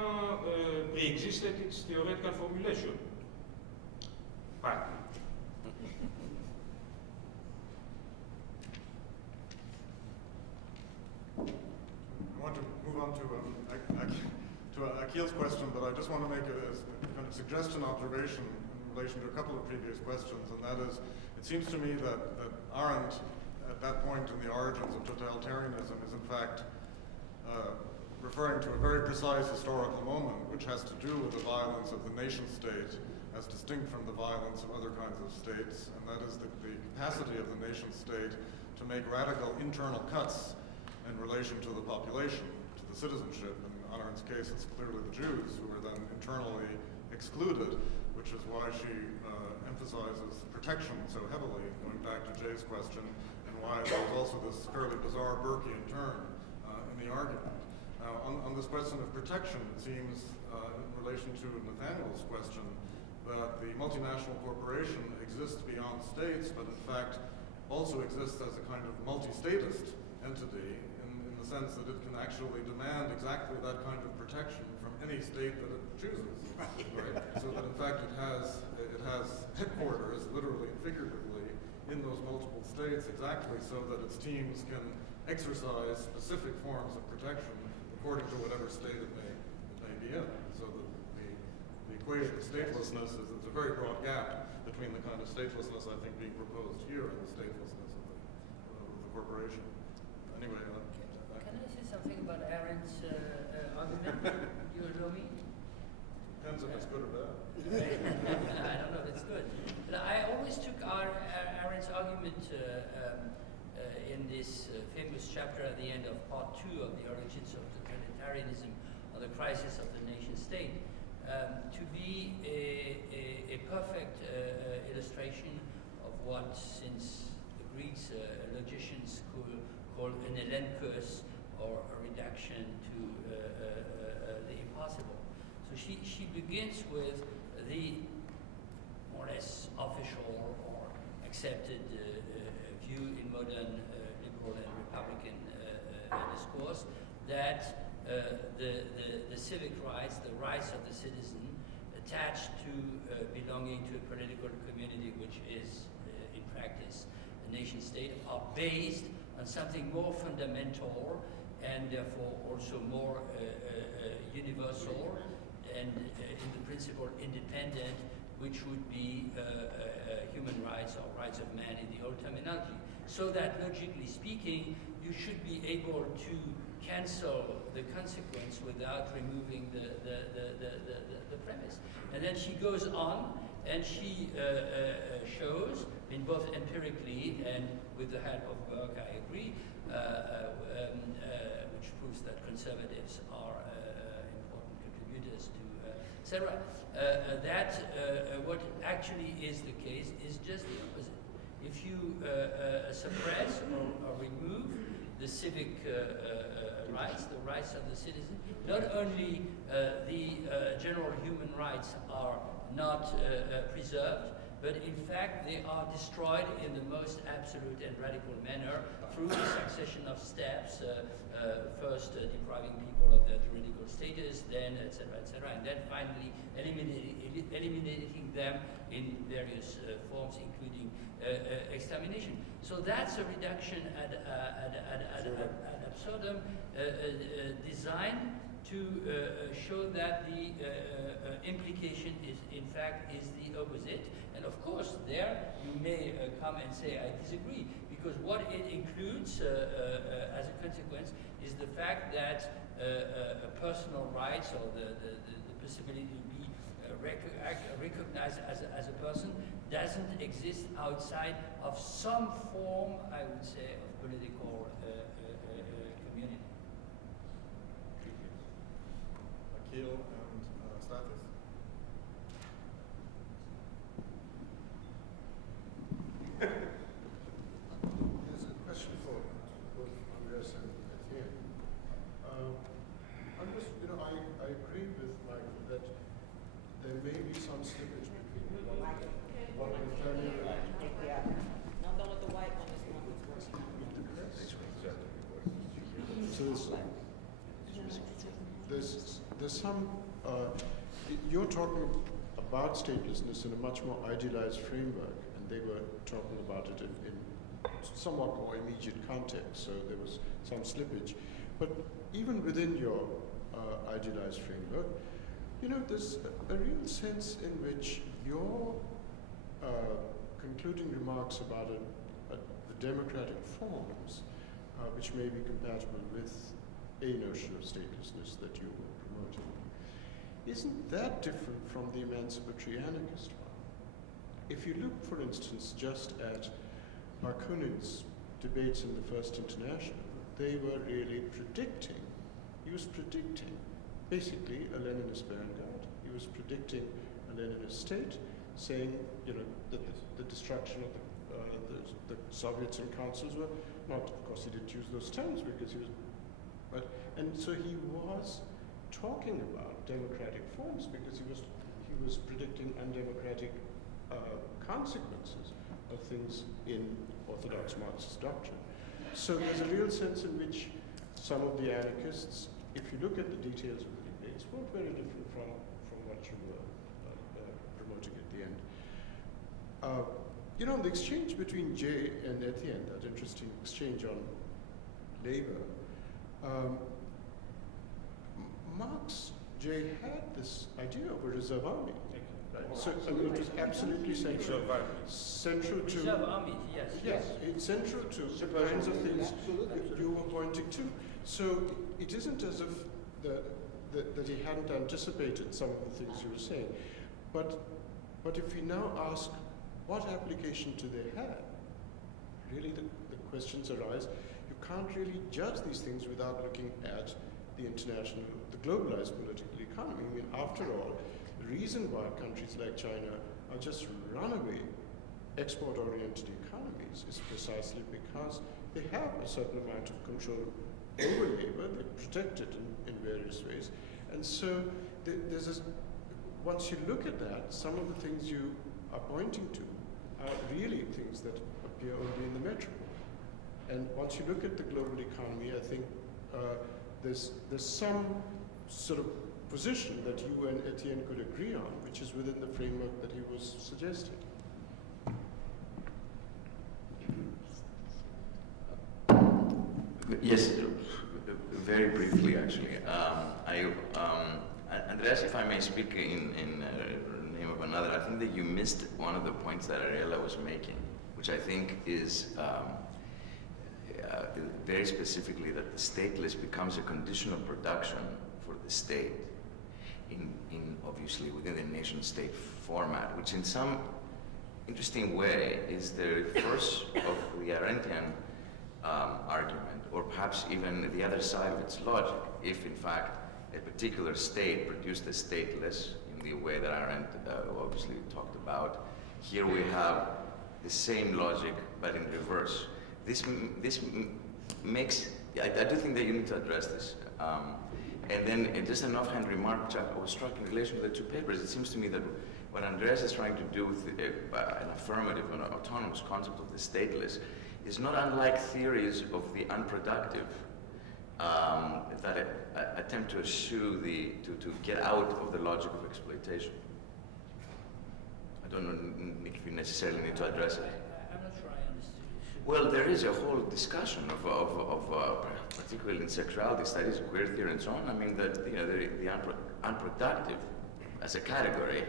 pre-existed its theoretical formulation. Partly. I want to move on to Akhil's question, but I just want to make a kind of suggestion, observation in relation to a couple of previous questions, and that is, it seems to me that Arendt, at that point in the origins of totalitarianism, is in fact referring to a very precise historical moment, which has to do with the violence of the nation state as distinct from the violence of other kinds of states, and that is the capacity of the nation state to make radical internal cuts in relation to the population, to the citizenship. In Arendt's case, it's clearly the Jews who are then internally excluded, which is why she emphasizes protection so heavily, going back to Jay's question, and why there's also this fairly bizarre Burkean turn in the argument. Now, on this question of protection, it seems, in relation to Nathaniel's question, that the multinational corporation exists beyond states, but in fact also exists as a kind of multi-statist entity in the the sense that it can actually demand exactly that kind of protection from any state that it chooses, right? So that in fact it has headquarters, literally and figuratively, in those multiple states exactly so that its teams can exercise specific forms of protection according to whatever state it may be in. So that the equation of statelessness is it's a very broad gap between the kind of statelessness I think being proposed here and the statelessness of the corporation. Anyway, Can I say something about Arendt's argument? You know me? depends if it's good or bad. I don't know if it's good. But I always took Arendt's argument in this famous chapter at the end of part 2 of the origins of totalitarianism, or the crisis of the nation state, to be a perfect illustration of what, since the Greeks, logicians call an elenchus, or a reduction to the impossible. So she begins with the more or less official or accepted view in modern liberal and republican discourse that the civic rights, the rights of the citizen attached to belonging to a political community, which is in practice the nation state, are based on something more fundamental and therefore also more universal and in the principle independent, which would be human rights or rights of man in the old terminology. So that logically speaking, you should be able to cancel the consequence without removing the premise. And then she goes on and she shows, in both empirically and with the help of Burke, I agree, which proves that conservatives are important contributors to, etc., that what actually is the case is just the opposite. If you suppress or remove the civic rights, the rights of the citizen, not only the general human rights are not preserved, but in fact they are destroyed in the most absolute and radical manner through a succession of steps, first depriving people of their juridical status, then etc., and then finally eliminating them in various forms, including extermination. So that's a reduction ad absurdum designed to show that the implication is, in fact, is the opposite. And of course, there you may come and say, I disagree, because what it includes as a consequence is the fact that personal rights or the possibility to be recognized as a person doesn't exist outside of some form, I would say, of political community. Akil and Stathis? There's a question for both Andreas and Etienne. I'm just, I agree with Michael that there may be some slippage between what Nathaniel Now don't let the white one is the one that's working on. So there's some, you're talking about statelessness in a much more idealized framework, and they were talking about it in somewhat more immediate context, so there was some slippage. But even within your idealized framework, there's a real sense in which your concluding remarks about the democratic forms, which may be compatible with a notion of statelessness that you were promoting, isn't that different from the emancipatory anarchist one? If you look, for instance, just at Bakunin's debates in the First International, they were really predicting, he was predicting basically a Leninist vanguard. He was predicting a Leninist state, saying, that the destruction of the Soviets and councils were not, of course he didn't use those terms because he was, and so he was talking about democratic forms because he was predicting undemocratic consequences of things in orthodox Marxist doctrine. So there's a real sense in which some of the anarchists, if you look at the details of the debates, were very different from what you were promoting at the end. You know, the exchange between Jay and Etienne, that interesting exchange on labor, Marx, Jay had this idea of a reserve army. Right? So I mean, it was absolutely central to Reserve army, yes. yes, it's central to the kinds of things you were pointing to. So it isn't as if that he hadn't anticipated some of the things you were saying, but if we now ask, what application do they have? Really, the questions arise. You can't really judge these things without looking at the international, the globalized political economy. I mean, after all, the reason why countries like China are just runaway export-oriented economies is precisely because they have a certain amount of control over labor. They protect it in various ways. And so there's this, once you look at that, some of the things you are pointing to are really things that appear only in the metropole. And once you look at the global economy, I think there's some sort of position that you and Etienne could agree on, which is within the framework that he was suggesting. Yes, very briefly, actually. Andreas, if I may speak in name of another, I think that you missed one of the points that Ariella was making, which I think is very specifically that the stateless becomes a condition of production for the state, in obviously within the nation-state format, which in some interesting way is the reverse of the Arendtian argument, or perhaps even the other side of its logic. If in fact a particular state produced a stateless in the way that Arendt obviously talked about, here we have the same logic but in reverse. This makes, I do think that you need to address this. And then just an offhand remark, which I was struck in relation to the two papers. It seems to me that what Andreas is trying to do with an affirmative and autonomous concept of the stateless is not unlike theories of the unproductive that attempt to eschew to get out of the logic of exploitation. I don't know if you necessarily need to address it. I'm not sure I understood. Well, there is a whole discussion of particularly in sexuality studies, queer theory, and so on. I mean, that the unproductive as a category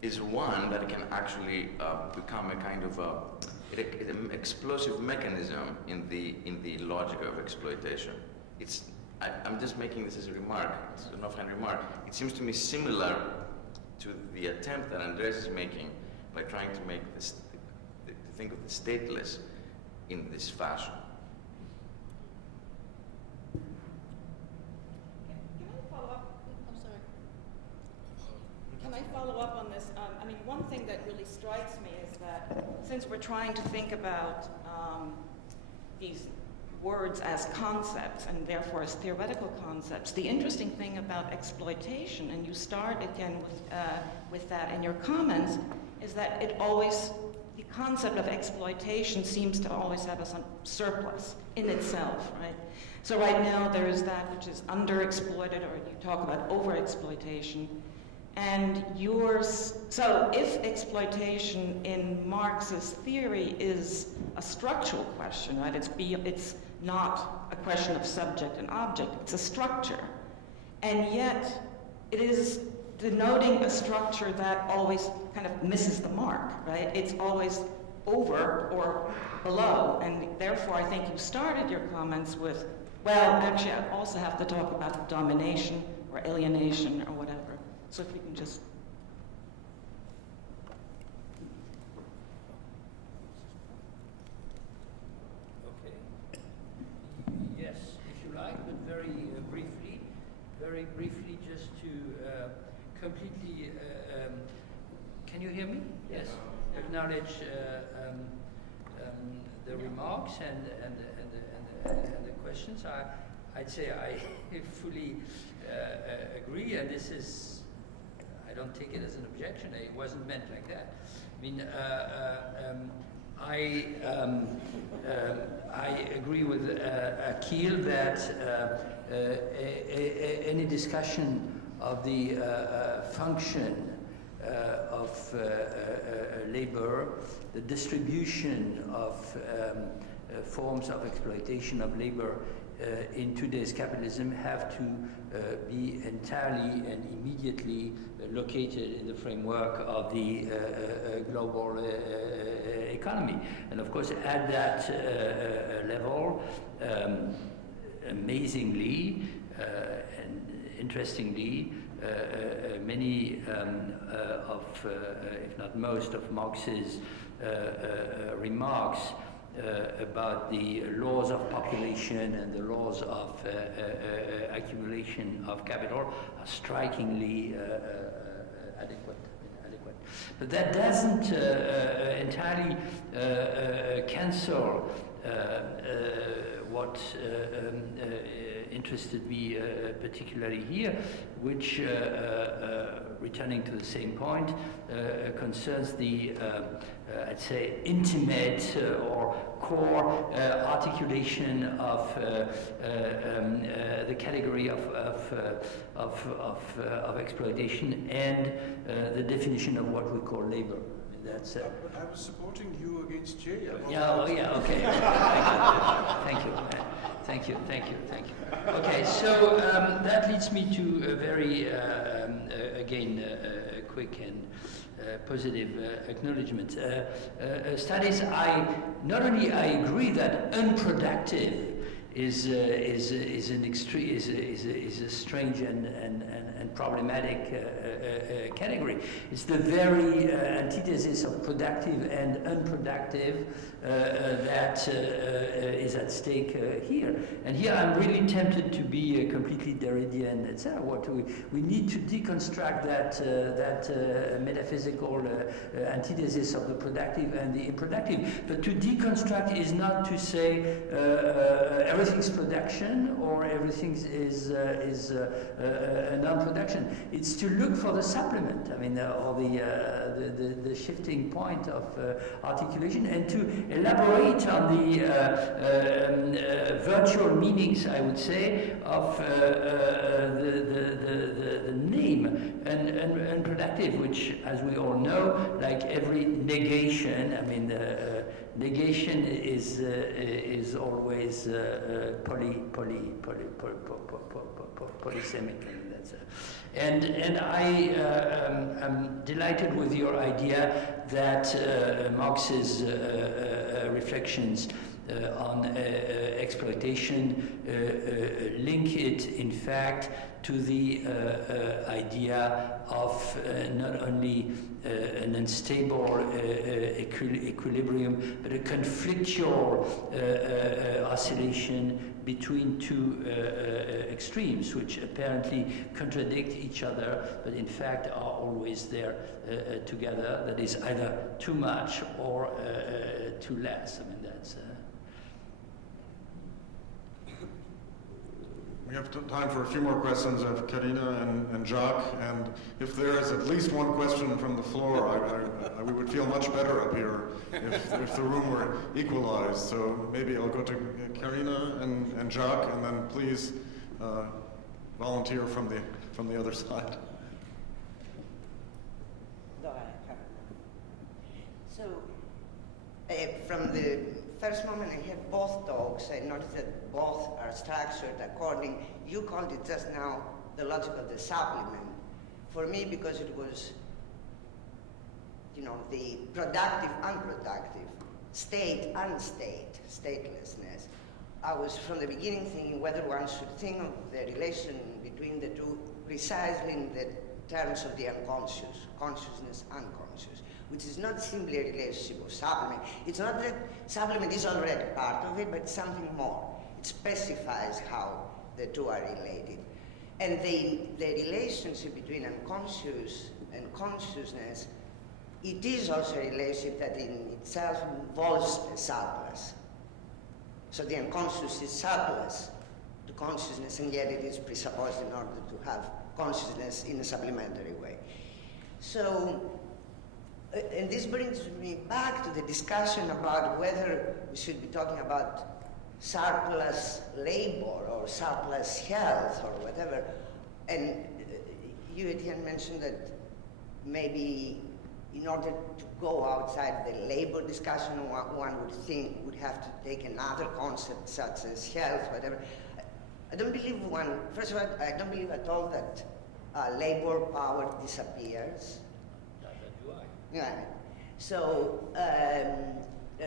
is one that can actually become a kind of an explosive mechanism in the logic of exploitation. I'm just making this as a remark. It's an offhand remark. It seems to me similar to the attempt that Andres is making by trying to make this, to think of the stateless in this fashion. Can I follow up? I'm sorry. Can I follow up on this? I mean, one thing that really strikes me is that since we're trying to think about these words as concepts and therefore as theoretical concepts, the interesting thing about exploitation, and you start again with that in your comments, is that it always, the concept of exploitation seems to always have a surplus in itself, right? So right now there is that which is underexploited, or you talk about overexploitation. And so if exploitation in Marx's theory is a structural question, right? It's not a question of subject and object, it's a structure. And yet it is denoting a structure that always kind of misses the mark, right? It's always over or below. And therefore I think you started your comments with, well, actually I also have to talk about domination or alienation or whatever. So if we can just... Okay. Yes, if you like, but very briefly, just to completely, can you hear me? Yes. Acknowledge the remarks and the questions. I'd say I fully agree, and this is, I don't take it as an objection. It wasn't meant like that. I mean, I agree with Akil that any discussion of the function of labor, the distribution of forms of exploitation of labor in today's capitalism have to be entirely and immediately located in the framework of the global economy. And of course, at that level, amazingly and interestingly, many of, if not most of Marx's remarks about the laws of population and the laws of accumulation of capital are strikingly adequate. But that doesn't entirely cancel what interested me particularly here, which, returning to the same point, concerns the, I'd say, intimate or core articulation of the category of exploitation and the definition of what we call labor. That's, but I was supporting you against Jay. Okay. Thank you. Okay, so that leads me to a very, again, quick and positive acknowledgement. Studies, not only I agree that unproductive is a strange and problematic category. It's the very antithesis of productive and unproductive that is at stake here. And here I'm really tempted to be completely Derridian, etc. What we need to deconstruct that metaphysical antithesis of the productive and the unproductive. But to deconstruct is not to say everything's production or everything is non-production. It's to look for the supplement. I mean, or the shifting point of articulation, and to elaborate on the virtual meanings, I would say, of the name and productive, which, as we all know, like every negation, I mean, negation is always polysemic. And I'm delighted with your idea that Marx's reflections on exploitation link it, in fact, to the idea of not only an unstable equilibrium, but a conflictual oscillation between two extremes, which apparently contradict each other, but in fact are always there together. That is either too much or too less. I mean, that's. We have time for a few more questions of Karina and Jacques, and if there is at least one question from the floor, we would feel much better up here if the room were equalized. So maybe I'll go to Karina and Jacques, and then please volunteer from the other side. So, from the first moment I heard both talks, I noticed that both are structured according, you called it just now, the logic of the supplement. For me, because it was, the productive, unproductive, state, unstate, statelessness, I was from the beginning thinking whether one should think of the relation between the two precisely in the terms of the unconscious, consciousness, unconscious, which is not simply a relationship of supplement. It's not that supplement is already part of it, but it's something more. It specifies how the two are related. And the relationship between unconscious and consciousness, it is also a relationship that in itself involves a surplus. So the unconscious is surplus to consciousness, and yet it is presupposed in order to have consciousness in a supplementary way. So And this brings me back to the discussion about whether we should be talking about surplus labor or surplus health or whatever. And you, Etienne, mentioned that maybe in order to go outside the labor discussion, one would think would have to take another concept such as health, whatever. I don't believe first of all, I don't believe at all that labor power disappears. Yeah. So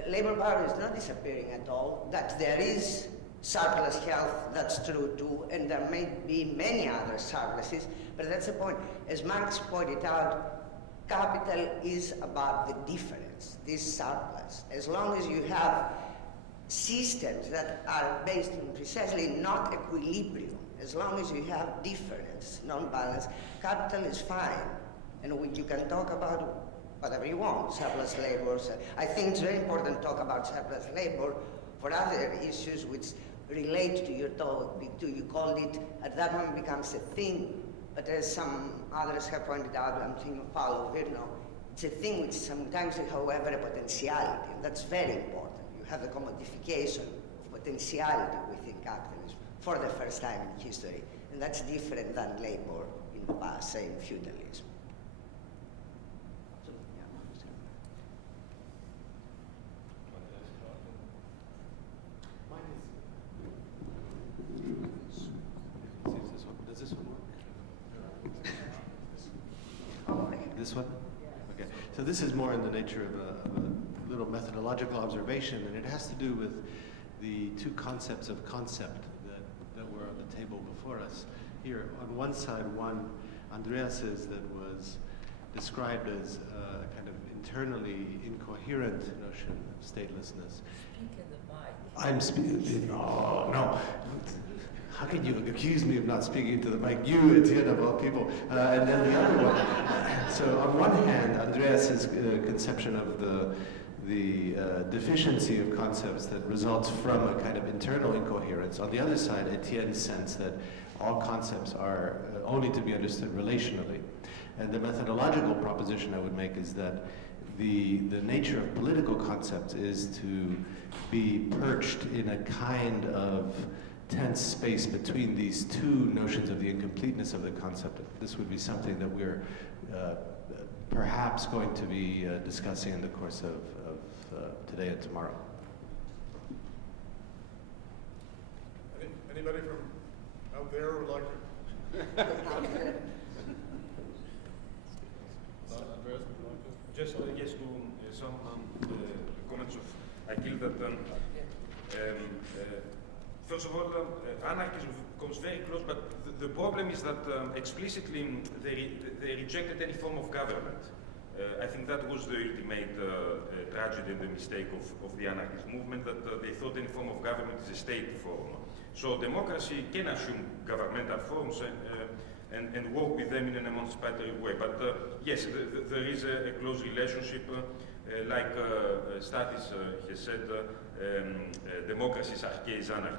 labor power is not disappearing at all. That there is surplus health, that's true too, and there may be many other surpluses, but that's the point. As Marx pointed out, capital is about the difference, this surplus. As long as you have systems that are based on precisely not equilibrium, as long as you have difference, non-balance, capital is fine. And you can talk about whatever you want, surplus labor. I think it's very important to talk about surplus labor for other issues which relate to your topic. You called it, at that moment becomes a thing, but as some others have pointed out, I'm thinking of Paulo Virno, it's a thing which sometimes, however, a potentiality, and that's very important. You have the commodification of potentiality within capitalism for the first time in history, and that's different than labor in the past, say in feudalism. Does this one work? This one? Okay. So this is more in the nature of a little methodological observation, and it has to do with the two concepts of concept that were on the table before us. Here, on one side, one, Andreas's that was described as a kind of internally incoherent notion of statelessness. Speak in the mic. I'm speaking. Oh, no. How can you accuse me of not speaking into the mic? You, Etienne, of all people. And then the other one. So on one hand, Andreas's conception of the deficiency of concepts that results from a kind of internal incoherence. On the other side, Etienne's sense that all concepts are only to be understood relationally. And the methodological proposition I would make is that the nature of political concepts is to be perched in a kind of tense space between these two notions of the incompleteness of the concept. This would be something that we're perhaps going to be discussing in the course of today and tomorrow. Anybody from out there would like to? Andreas, would you like to? Just yes, to some comments of Akil that first of all, anarchism comes very close, but the problem is that explicitly they rejected any form of government. I think that was the ultimate tragedy and the mistake of the anarchist movement, that they thought any form of government is a state form. So democracy can assume governmental forms and work with them in an emancipatory way. But yes, there is a close relationship. Like Stathis has said, democracy is archaic anarchy.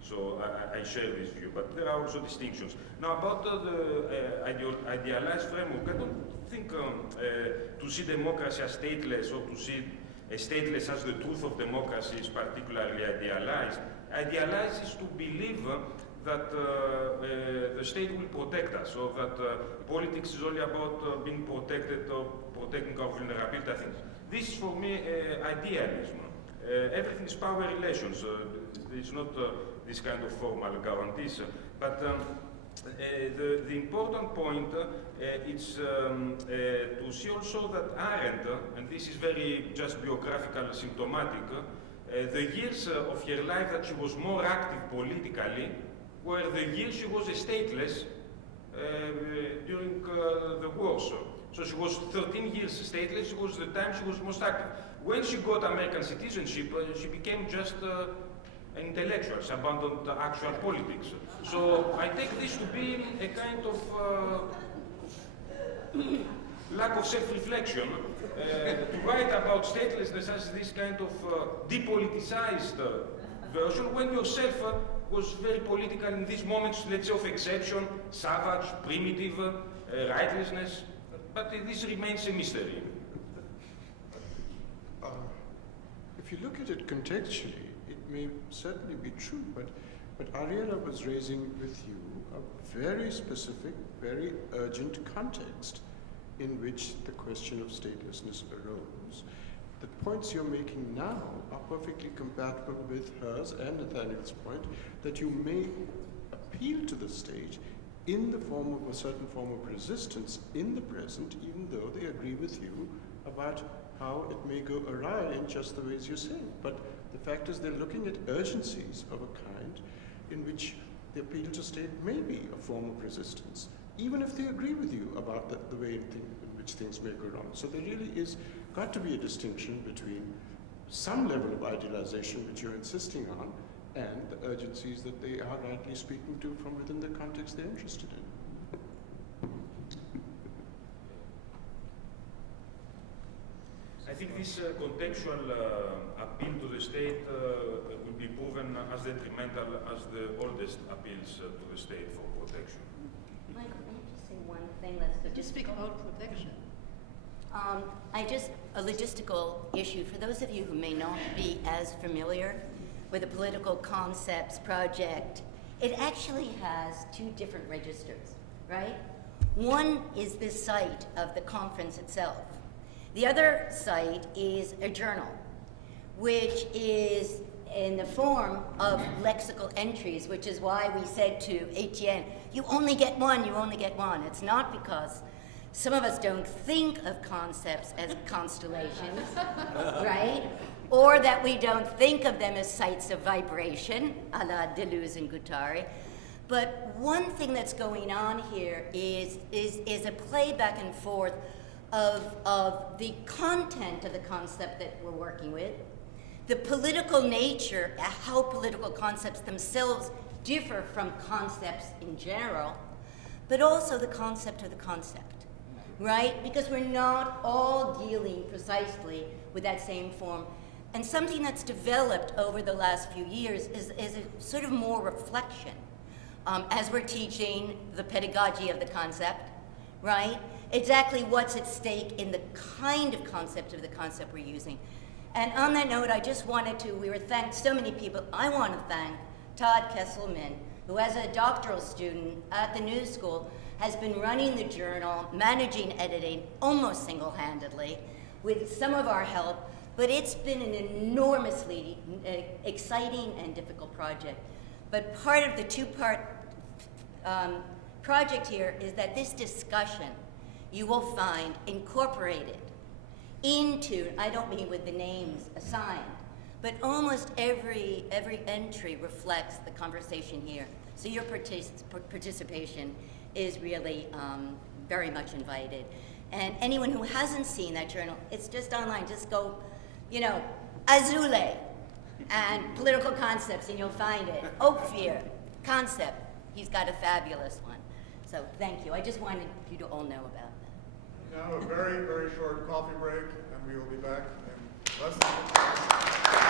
So I share this view, but there are also distinctions. Now about the idealized framework, I don't think to see democracy as stateless or to see stateless as the truth of democracy is particularly idealized. Idealized is to believe that the state will protect us, or that politics is only about being protected or protecting our vulnerability. I think this is for me idealism. Everything is power relations. It's not this kind of formal guarantees. But the important point is to see also that Arendt, and this is very just biographical, symptomatic, the years of her life that she was more active politically were the years she was stateless during the war. So she was 13 years stateless. It was the time she was most active. When she got American citizenship, she became just an intellectual. She abandoned the actual politics. So I take this to be a kind of lack of self-reflection. To write about statelessness as this kind of depoliticized version, when yourself was very political in these moments, let's say, of exception, savage, primitive, rightlessness. But this remains a mystery. if you look at it contextually, it may certainly be true, but Ariella was raising with you a very specific, very urgent context in which the question of statelessness arose. The points you're making now are perfectly compatible with hers and Nathaniel's point that you may appeal to the state in the form of a certain form of resistance in the present, even though they agree with you about how it may go awry in just the ways you're saying. But the fact is they're looking at urgencies of a kind in which the appeal to state may be a form of resistance, even if they agree with you about the way in which things may go wrong. So there really is got to be a distinction between some level of idealization which you're insisting on and the urgencies that they are rightly speaking to from within the context they're interested in. I think this contextual appeal to the state will be proven as detrimental as the oldest appeals to the state for protection. Michael, can I just say one thing that's Just speak about protection. a logistical issue. For those of you who may not be as familiar with the political concepts project, it actually has two different registers, right? One is the site of the conference itself. The other site is a journal, which is in the form of lexical entries, which is why we said to Etienne, you only get one, you only get one. It's not because some of us don't think of concepts as constellations, right? Or that we don't think of them as sites of vibration, a la Deleuze and Guattari. But one thing that's going on here is a play back and forth of the content of the concept that we're working with, the political nature, how political concepts themselves differ from concepts in general, but also the concept of the concept, right? Because we're not all dealing precisely with that same form. And something that's developed over the last few years is a sort of more reflection as we're teaching the pedagogy of the concept, right? Exactly what's at stake in the kind of concept of the concept we're using. And on that note, I just wanted to, we were thanked so many people. I want to thank Todd Kesselman, who as a doctoral student at the New School has been running the journal, managing editing almost single-handedly with some of our help, but it's been an enormously exciting and difficult project. But part of the two-part project here is that this discussion you will find incorporated into, I don't mean with the names assigned, but almost every entry reflects the conversation here. So your participation is really very much invited. And anyone who hasn't seen that journal, it's just online. Just go, Azule and political concepts, and you'll find it. Ophir, concept. He's got a fabulous one. So thank you. I just wanted you to all know about that. Now a very, very short coffee break, and we will be back in less than 5 minutes.